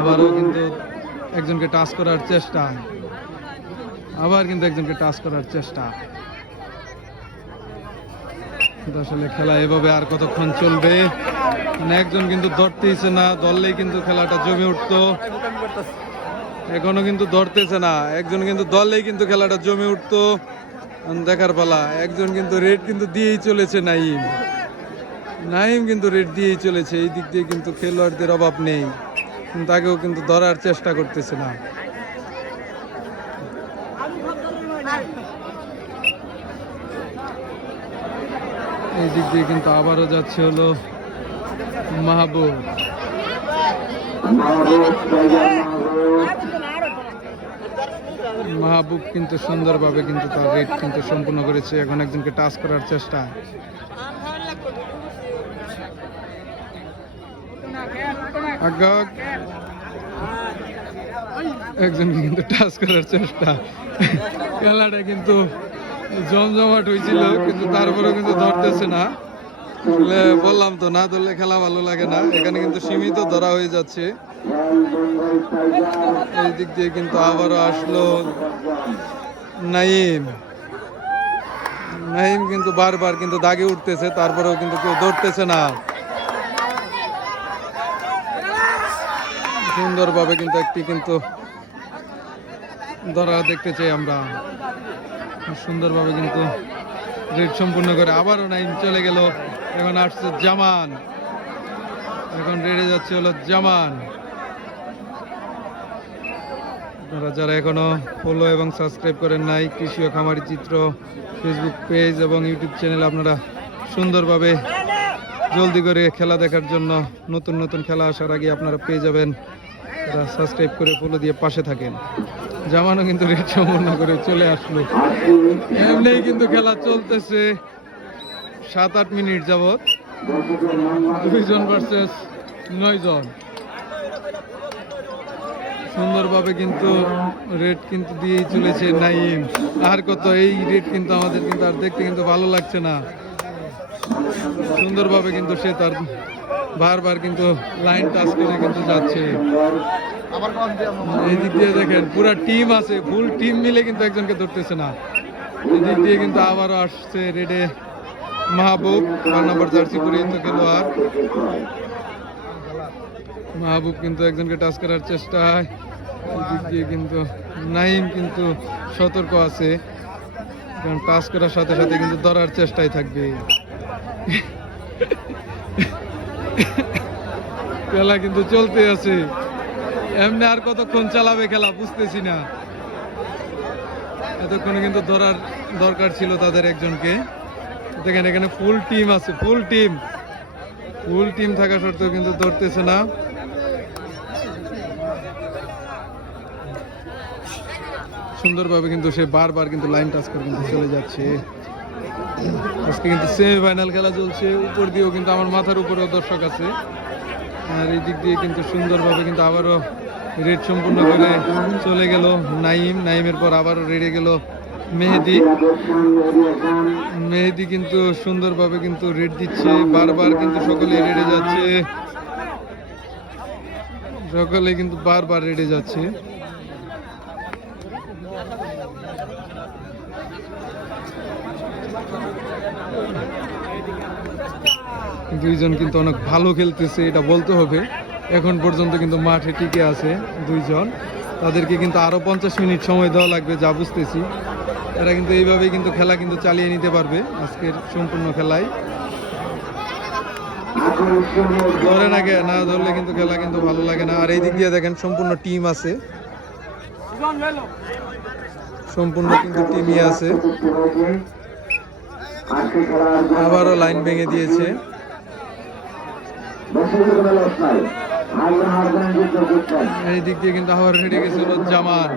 আবারও কিন্তু একজনকে টাচ করার চেষ্টা, আবার কিন্তু একজনকে টাচ করার চেষ্টা। আসলে খেলা এভাবে আর কতক্ষণ চলবে? একজন কিন্তু ধরতেইছে না, ধরলেই কিন্তু খেলাটা জমে উঠতো। এখনো কিন্তু ধরতেছে না, একজন কিন্তু ধরলেই কিন্তু খেলাটা জমে উঠতো। দেখার পালা, একজন কিন্তু রেড কিন্তু দিয়েই চলেছে নাইম কিন্তু রেড দিয়েই চলেছে। এই দিক দিয়ে কিন্তু খেলোয়াড়দের অভাব নেই, তাকেও কিন্তু ধরার চেষ্টা করতেছে না। এই দিক দিয়ে কিন্তু আবারও যাচ্ছে হলো মাহবুব। মাহবুব কিন্তু সুন্দরভাবে কিন্তু তার রেড কিন্তু সম্পূর্ণ করেছে। এখন একজনকে টাচ করার চেষ্টা, একজনকে কিন্তু টাচ করার চেষ্টা। খেলাটা কিন্তু জমজমাট হয়েছিল, কিন্তু তারপরেও কিন্তু ধরতেছে না। বললাম তো, না ধরলে খেলা ভালো লাগে না। এখানে কিন্তু সীমিত ধরা হয়ে যাচ্ছে। এই দিক দিয়ে কিন্তু আবারও আসলো নাইম। নাইম কিন্তু বারবার কিন্তু দাগে উঠতেছে, তারপরেও কিন্তু কেউ ধরতেছে না। সুন্দরভাবে কিন্তু একটি কিন্তু ধরা দেখতে চাই আমরা। সুন্দরভাবে কিন্তু রেড সম্পূর্ণ করে আবারও নাইম চলে গেল। এখন আসছে জামান, এখন রেডে যাচ্ছে হলো জামান। আপনারা যারা এখনো ফলো এবং সাবস্ক্রাইব করেন নাই কৃষি ও খামারি চিত্র ফেসবুক পেজ এবং ইউটিউব চ্যানেল, আপনারা সুন্দরভাবে জলদি করে খেলা দেখার জন্য, নতুন নতুন খেলা আসার আগে আপনারা পেয়ে যাবেন। তারা সাবস্ক্রাইব করে ফলো দিয়ে পাশে থাকেন। জামানও কিন্তু রেড সম্পূর্ণ করে চলে আসলো। এমনিই কিন্তু খেলা চলতেছে 7-8 মিনিট যাবৎ, 2 জন ভার্সেস 9 জন। সুন্দরভাবে কিন্তু রেড কিন্তু দিয়েই চলেছে নাইম। আর কত এই রেড কিন্তু আমাদের কিন্তু আর দেখতে কিন্তু ভালো লাগছে না। সুন্দরভাবে কিন্তু সে তার বারবার কিন্তু লাইন টাচ করে কিন্তু যাচ্ছে। এই দিক দিয়ে দেখেন পুরা টিম আছে, ফুল টিম মিলে কিন্তু একজনকে ধরতেছে না। এই দিক দিয়ে কিন্তু আবারও আসছে রেডে মাহবুব, 12 নম্বর জার্সি পরিহিত খেলোয়াড়। মাহবুব কিন্তু একজনকে টাচ করার চেষ্টায়। এই দিক দিয়ে কিন্তু নাইম কিন্তু সতর্ক আছে, কারণ টাচ করার সাথে সাথে কিন্তু ধরার চেষ্টায় থাকবে। খেলা কিন্তু চলতে আছে, এমনি আর কতক্ষণ চালাবে খেলা বুঝতেছি না। এতক্ষণে কিন্তু ধরার দরকার ছিল তাদের একজনকে। দেখেন এখানে ফুল টিম আছে, ফুল টিম থাকা সত্ত্বেও কিন্তু ধরতেছে না। সুন্দরভাবে কিন্তু সে বারবার কিন্তু লাইন টাচ করে কিন্তু চলে যাচ্ছে। আজকে কিন্তু সেমিফাইনাল খেলা চলছে, উপর দিয়েও কিন্তু আমার মাথার উপরেও দর্শক আছে। আর এই দিক দিয়ে কিন্তু সুন্দরভাবে কিন্তু আবারও রেড সম্পূর্ণ করে চলে গেল নাইম। নাইমের পর আবারও রেডে গেল মেহেদি। মেহেদি কিন্তু সুন্দরভাবে কিন্তু রেড দিচ্ছে, বারবার কিন্তু সকলে রেডে যাচ্ছে, সকলে কিন্তু বারবার রেডে যাচ্ছে। দুইজন কিন্তু অনেক ভালো খেলতেছে, এটা বলতে হবে। এখন পর্যন্ত কিন্তু মাঠে টিকে আছে দুইজন। তাদেরকে কিন্তু আরো 50 মিনিট সময় দেওয়া লাগবে যা বুঝতেছি। এরা কিন্তু এইভাবেই কিন্তু খেলা কিন্তু চালিয়ে নিতে পারবে আজকের সম্পূর্ণ খেলায়। ধরে না না ধরলে কিন্তু খেলা কিন্তু ভালো লাগে না। আর এই দিক দিয়ে দেখেন সম্পূর্ণ টিম আছে, সম্পূর্ণ কিন্তু টিমই আছে। আবারও লাইন ভেঙে দিয়েছে। এই দিক দিয়ে কিন্তু আবার রেডে গেছিল জামান।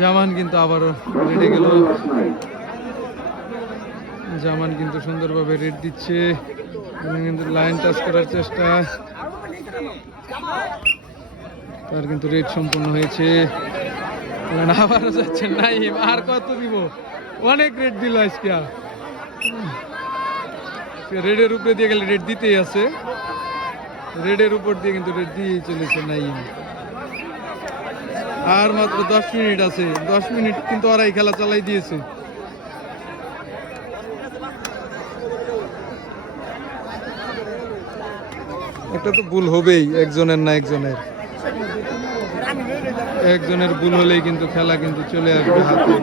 জামান কিন্তু আবারও রেডে গেল। জামান কিন্তু সুন্দরভাবে রেড দিচ্ছে, কিন্তু লাইন টাচ করার চেষ্টা। তার কিন্তু রেড সম্পূর্ণ হয়েছে। আবারও যাচ্ছে নাইম। আর কত দিব, অনেক রেড দিল আজকে। রেডের উপরে দিয়ে গেলে রেড দিতেই আছে, রেডের উপর দিয়ে কিন্তু রেড দিয়েই চলেছে নাইম। আর মাত্র 10 মিনিট আছে, 10 মিনিট কিন্তু ওরাই খেলা চালাই দিয়েছে। একটা তো ভুল হবেই, একজনের না একজনের। একজনের ভুল হলেই কিন্তু খেলা কিন্তু চলে আসবে হাতে।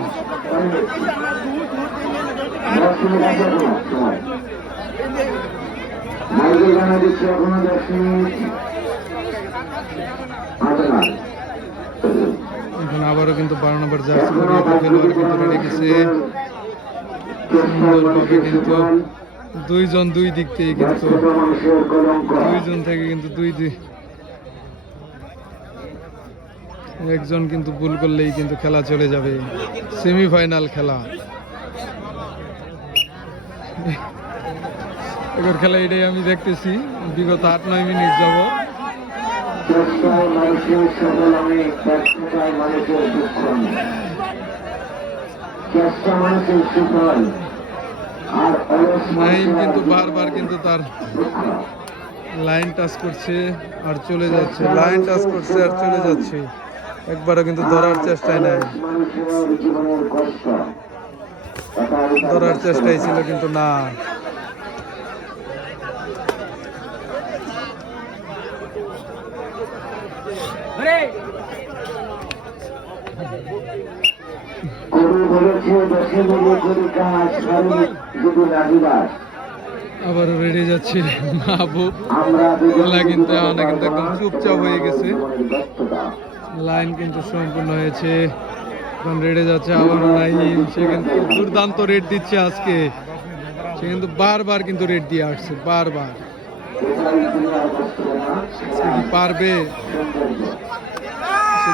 এখন আবারও কিন্তু 12 নম্বর জার্সি খেলোয়াড় কিন্তু রেডে গেছে। সুন্দরভাবে কিন্তু দুইজন দুই দিক থেকে কিন্তু দুইজন থেকে কিন্তু দুই একজন কিন্তু ভুল করলেই কিন্তু খেলা চলে যাবে। সেমিফাইনাল খেলা, এবার খেলা এটাই আমি দেখতেছি বিগত 8-9 মিনিট যাব। নাইম কিন্তু বারবার কিন্তু তার লাইন টাচ করছে আর চলে যাচ্ছে, লাইন টাচ করছে আর চলে যাচ্ছে, একবারও কিন্তু ধরার চেষ্টায় নাই। ধরার চেষ্টাই ছিল কিন্তু না। আবারও রেডে যাচ্ছে মাহবুব, খেলা কিন্তু একদম চুপচাপ হয়ে গেছে। লাইন কিন্তু সম্পূর্ণ হয়েছে, এখন রেডে যাচ্ছে আবারও নাইম। সে কিন্তু দুর্দান্ত রেড দিচ্ছে আজকে, সে কিন্তু বারবার কিন্তু রেড দিয়ে আসছে, বারবার। সে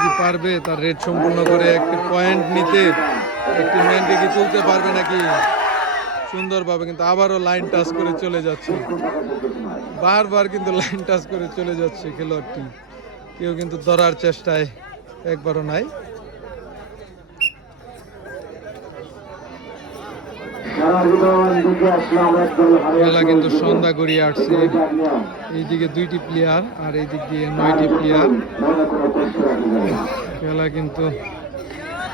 কি পারবে তার রেড সম্পূর্ণ করে একটি পয়েন্ট নিতে, একটি ম্যানকে কি তুলতে পারবে নাকি সুন্দরভাবে? কিন্তু আবারও লাইন টাচ করে চলে যাচ্ছে, বারবার কিন্তু লাইন টাচ করে চলে যাচ্ছে খেলোয়াড়টি। কেউ কিন্তু ধরার চেষ্টায় একবারও নাই। খেলা কিন্তু সন্ধ্যা গড়িয়ে আসছে, এইদিকে 2টি প্লেয়ার আর এইদিক দিয়ে 9টি প্লেয়ার। খেলা কিন্তু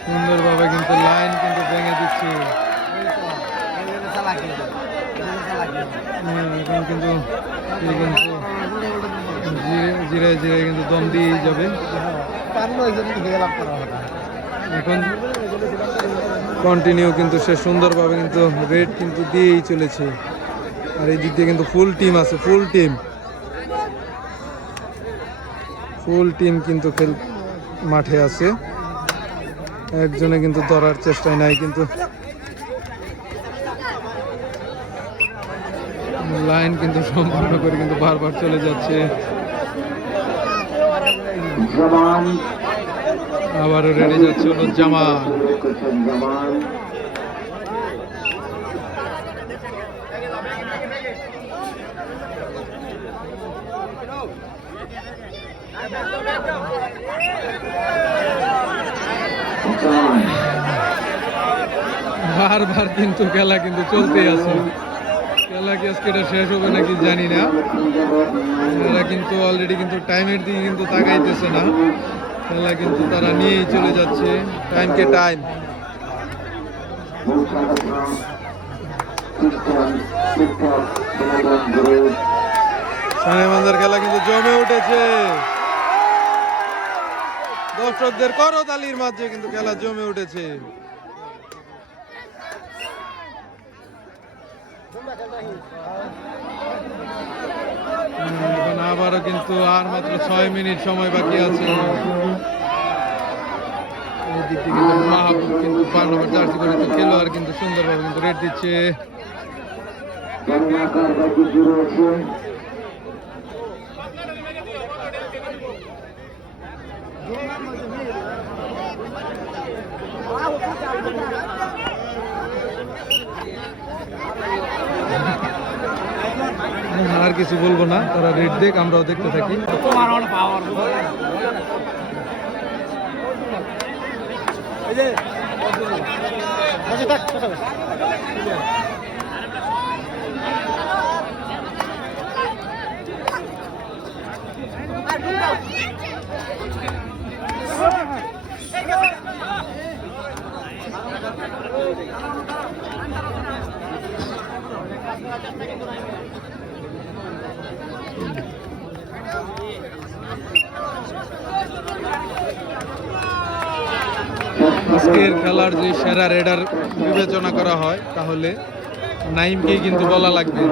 সুন্দরভাবে কিন্তু লাইন কিন্তু ভেঙে দিচ্ছে। এখন কিন্তু জিরে জিরে কিন্তু দম দিয়েই যাবে। এখন কন্টিনিউ কিন্তু সে সুন্দরভাবে কিন্তু রেড কিন্তু দিয়েই চলেছে। আর এই দিক দিয়ে কিন্তু ফুল টিম আছে, ফুল টিম কিন্তু মাঠে আছে, একজনে কিন্তু ধরার চেষ্টায় নাই। কিন্তু লাইন কিন্তু সম্পূর্ণ করে কিন্তু বারবার চলে যাচ্ছে। আবারও রেডি যাচ্ছে হলো জামান। বারবার কিন্তু খেলা কিন্তু চলতেই আছে। খেলা কি আজকে এটা শেষ হবে নাকি জানি না। এরা কিন্তু অলরেডি কিন্তু টাইমের দিকে কিন্তু তাকাইতেছে না, খেলা কিন্তু তারা নিয়েই চলে যাচ্ছে টাইমকে টাইম। সানেমানজার খেলা কিন্তু জমে উঠেছে, দর্শকদের করতালির মাঝে কিন্তু খেলা জমে উঠেছে। এখন আবারও কিন্তু আর মাত্র 6 মিনিট সময় বাকি আছে। এই দিক থেকে কিন্তু মাহবুব কিন্তু 12 নম্বর জার্সি করে খেলোয়াড় কিন্তু সুন্দরভাবে কিন্তু রেড দিচ্ছে। আর কিছু বলবো না, তারা রেড দেখ, আমরাও দেখতে থাকি। আজকের খেলার যে সেরা রেডার বিবেচনা করা হয় তাহলে নাইমকেই কিন্তু বলা লাগবে।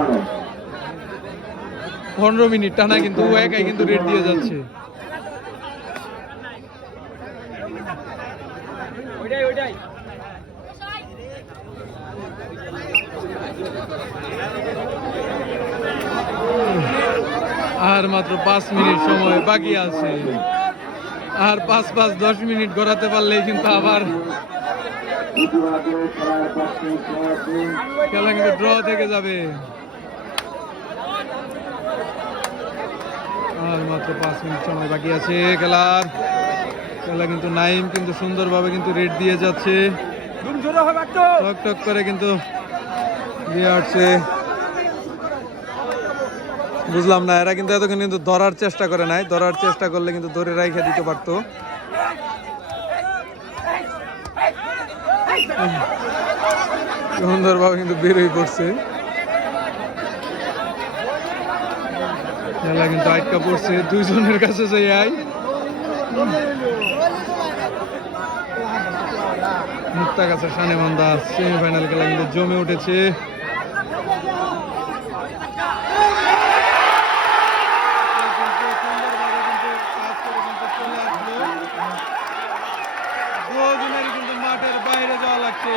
15 মিনিট টানা কিন্তু ও একাই কিন্তু রেড দিয়ে যাচ্ছে। আর মাত্র 5 মিনিট সময় বাকি আছে। আর 5-10 মিনিট গড়াতে পারলেই কিন্তু আবার খেলা কিন্তু ড্র থেকে যাবে। আর মাত্র 5 মিনিট সময় বাকি আছে খেলার। খেলা কিন্তু নাইম কিন্তু সুন্দরভাবে কিন্তু রেড দিয়ে যাচ্ছে, টক টক করে কিন্তু দিয়ে আসছে। বুঝলাম না, এরা কিন্তু এতক্ষণ কিন্তু ধরার চেষ্টা করে নাই, ধরার চেষ্টা করলে কিন্তু ধরে রাইখা দিতে পারতো। সুন্দরভাবে কিন্তু বেরোই পড়ছে, খেলা কিন্তু আটকা পড়ছে দুইজনের কাছে যাই। মুক্তাগাছা সানেমান্দা সেমিফাইনাল খেলা কিন্তু জমে উঠেছে। কিন্তু মাঠের বাইরে যাওয়া লাগছে,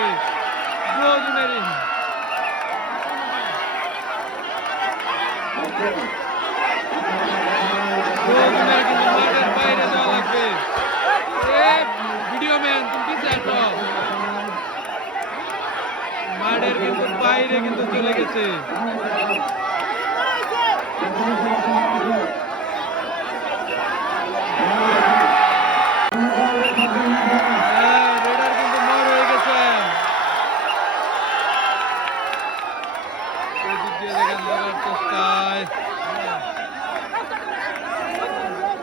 কিন্তু মাঠের বাইরে যাওয়া লাগবে। ভিডিও ম্যান তুমি মাঠের কিন্তু বাইরে কিন্তু চলে গেছে।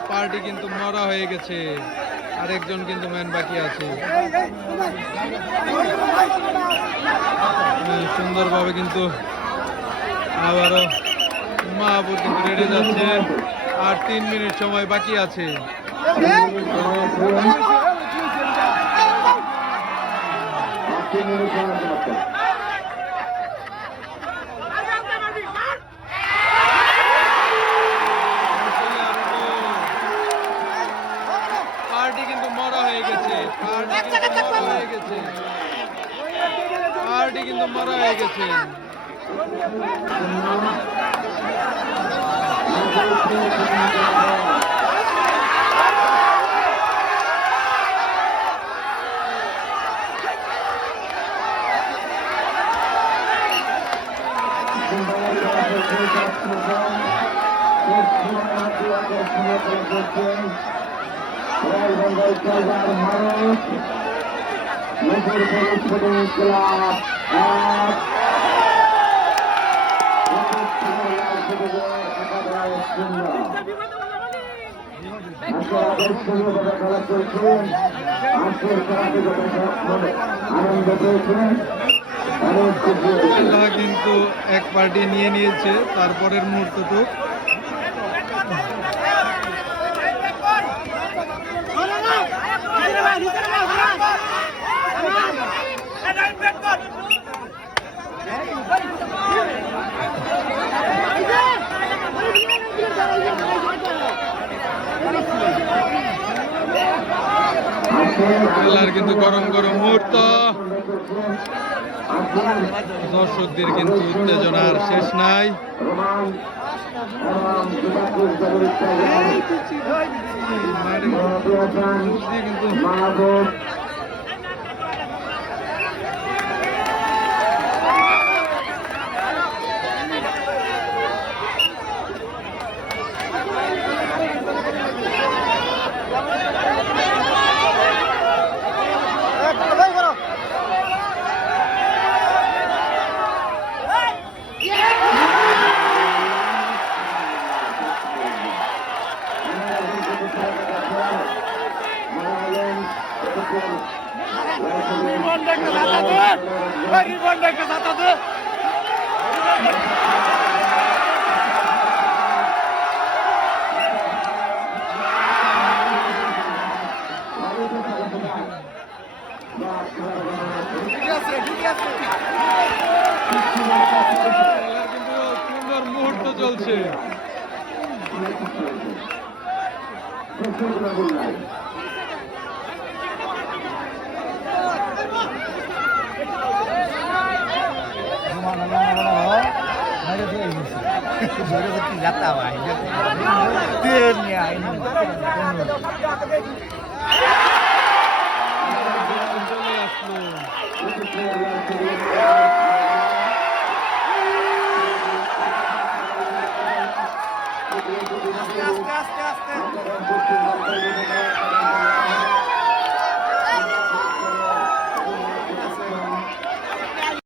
পার্টি কিন্তু মরা হয়ে গেছে, আরেকজন কিন্তু ম্যান বাকি আছে। সুন্দরভাবে কিন্তু আবারও মাহবুব কিন্তু রেডে যাচ্ছে, আর 3 মিনিট সময় বাকি আছে। পার্টি কিন্তু মরা হয়ে গেছে, পার্টি কিন্তু মরা হয়ে গেছে। কিন্তু এক পার্টি নিয়ে নিয়েছে তারপরের মুহূর্তটুকু। খেলার কিন্তু গরম গরম মুহূর্ত, দর্শকদের কিন্তু উত্তেজনার শেষ নাই। কিন্তু সুন্দর মুহূর্ত চলছে। Dia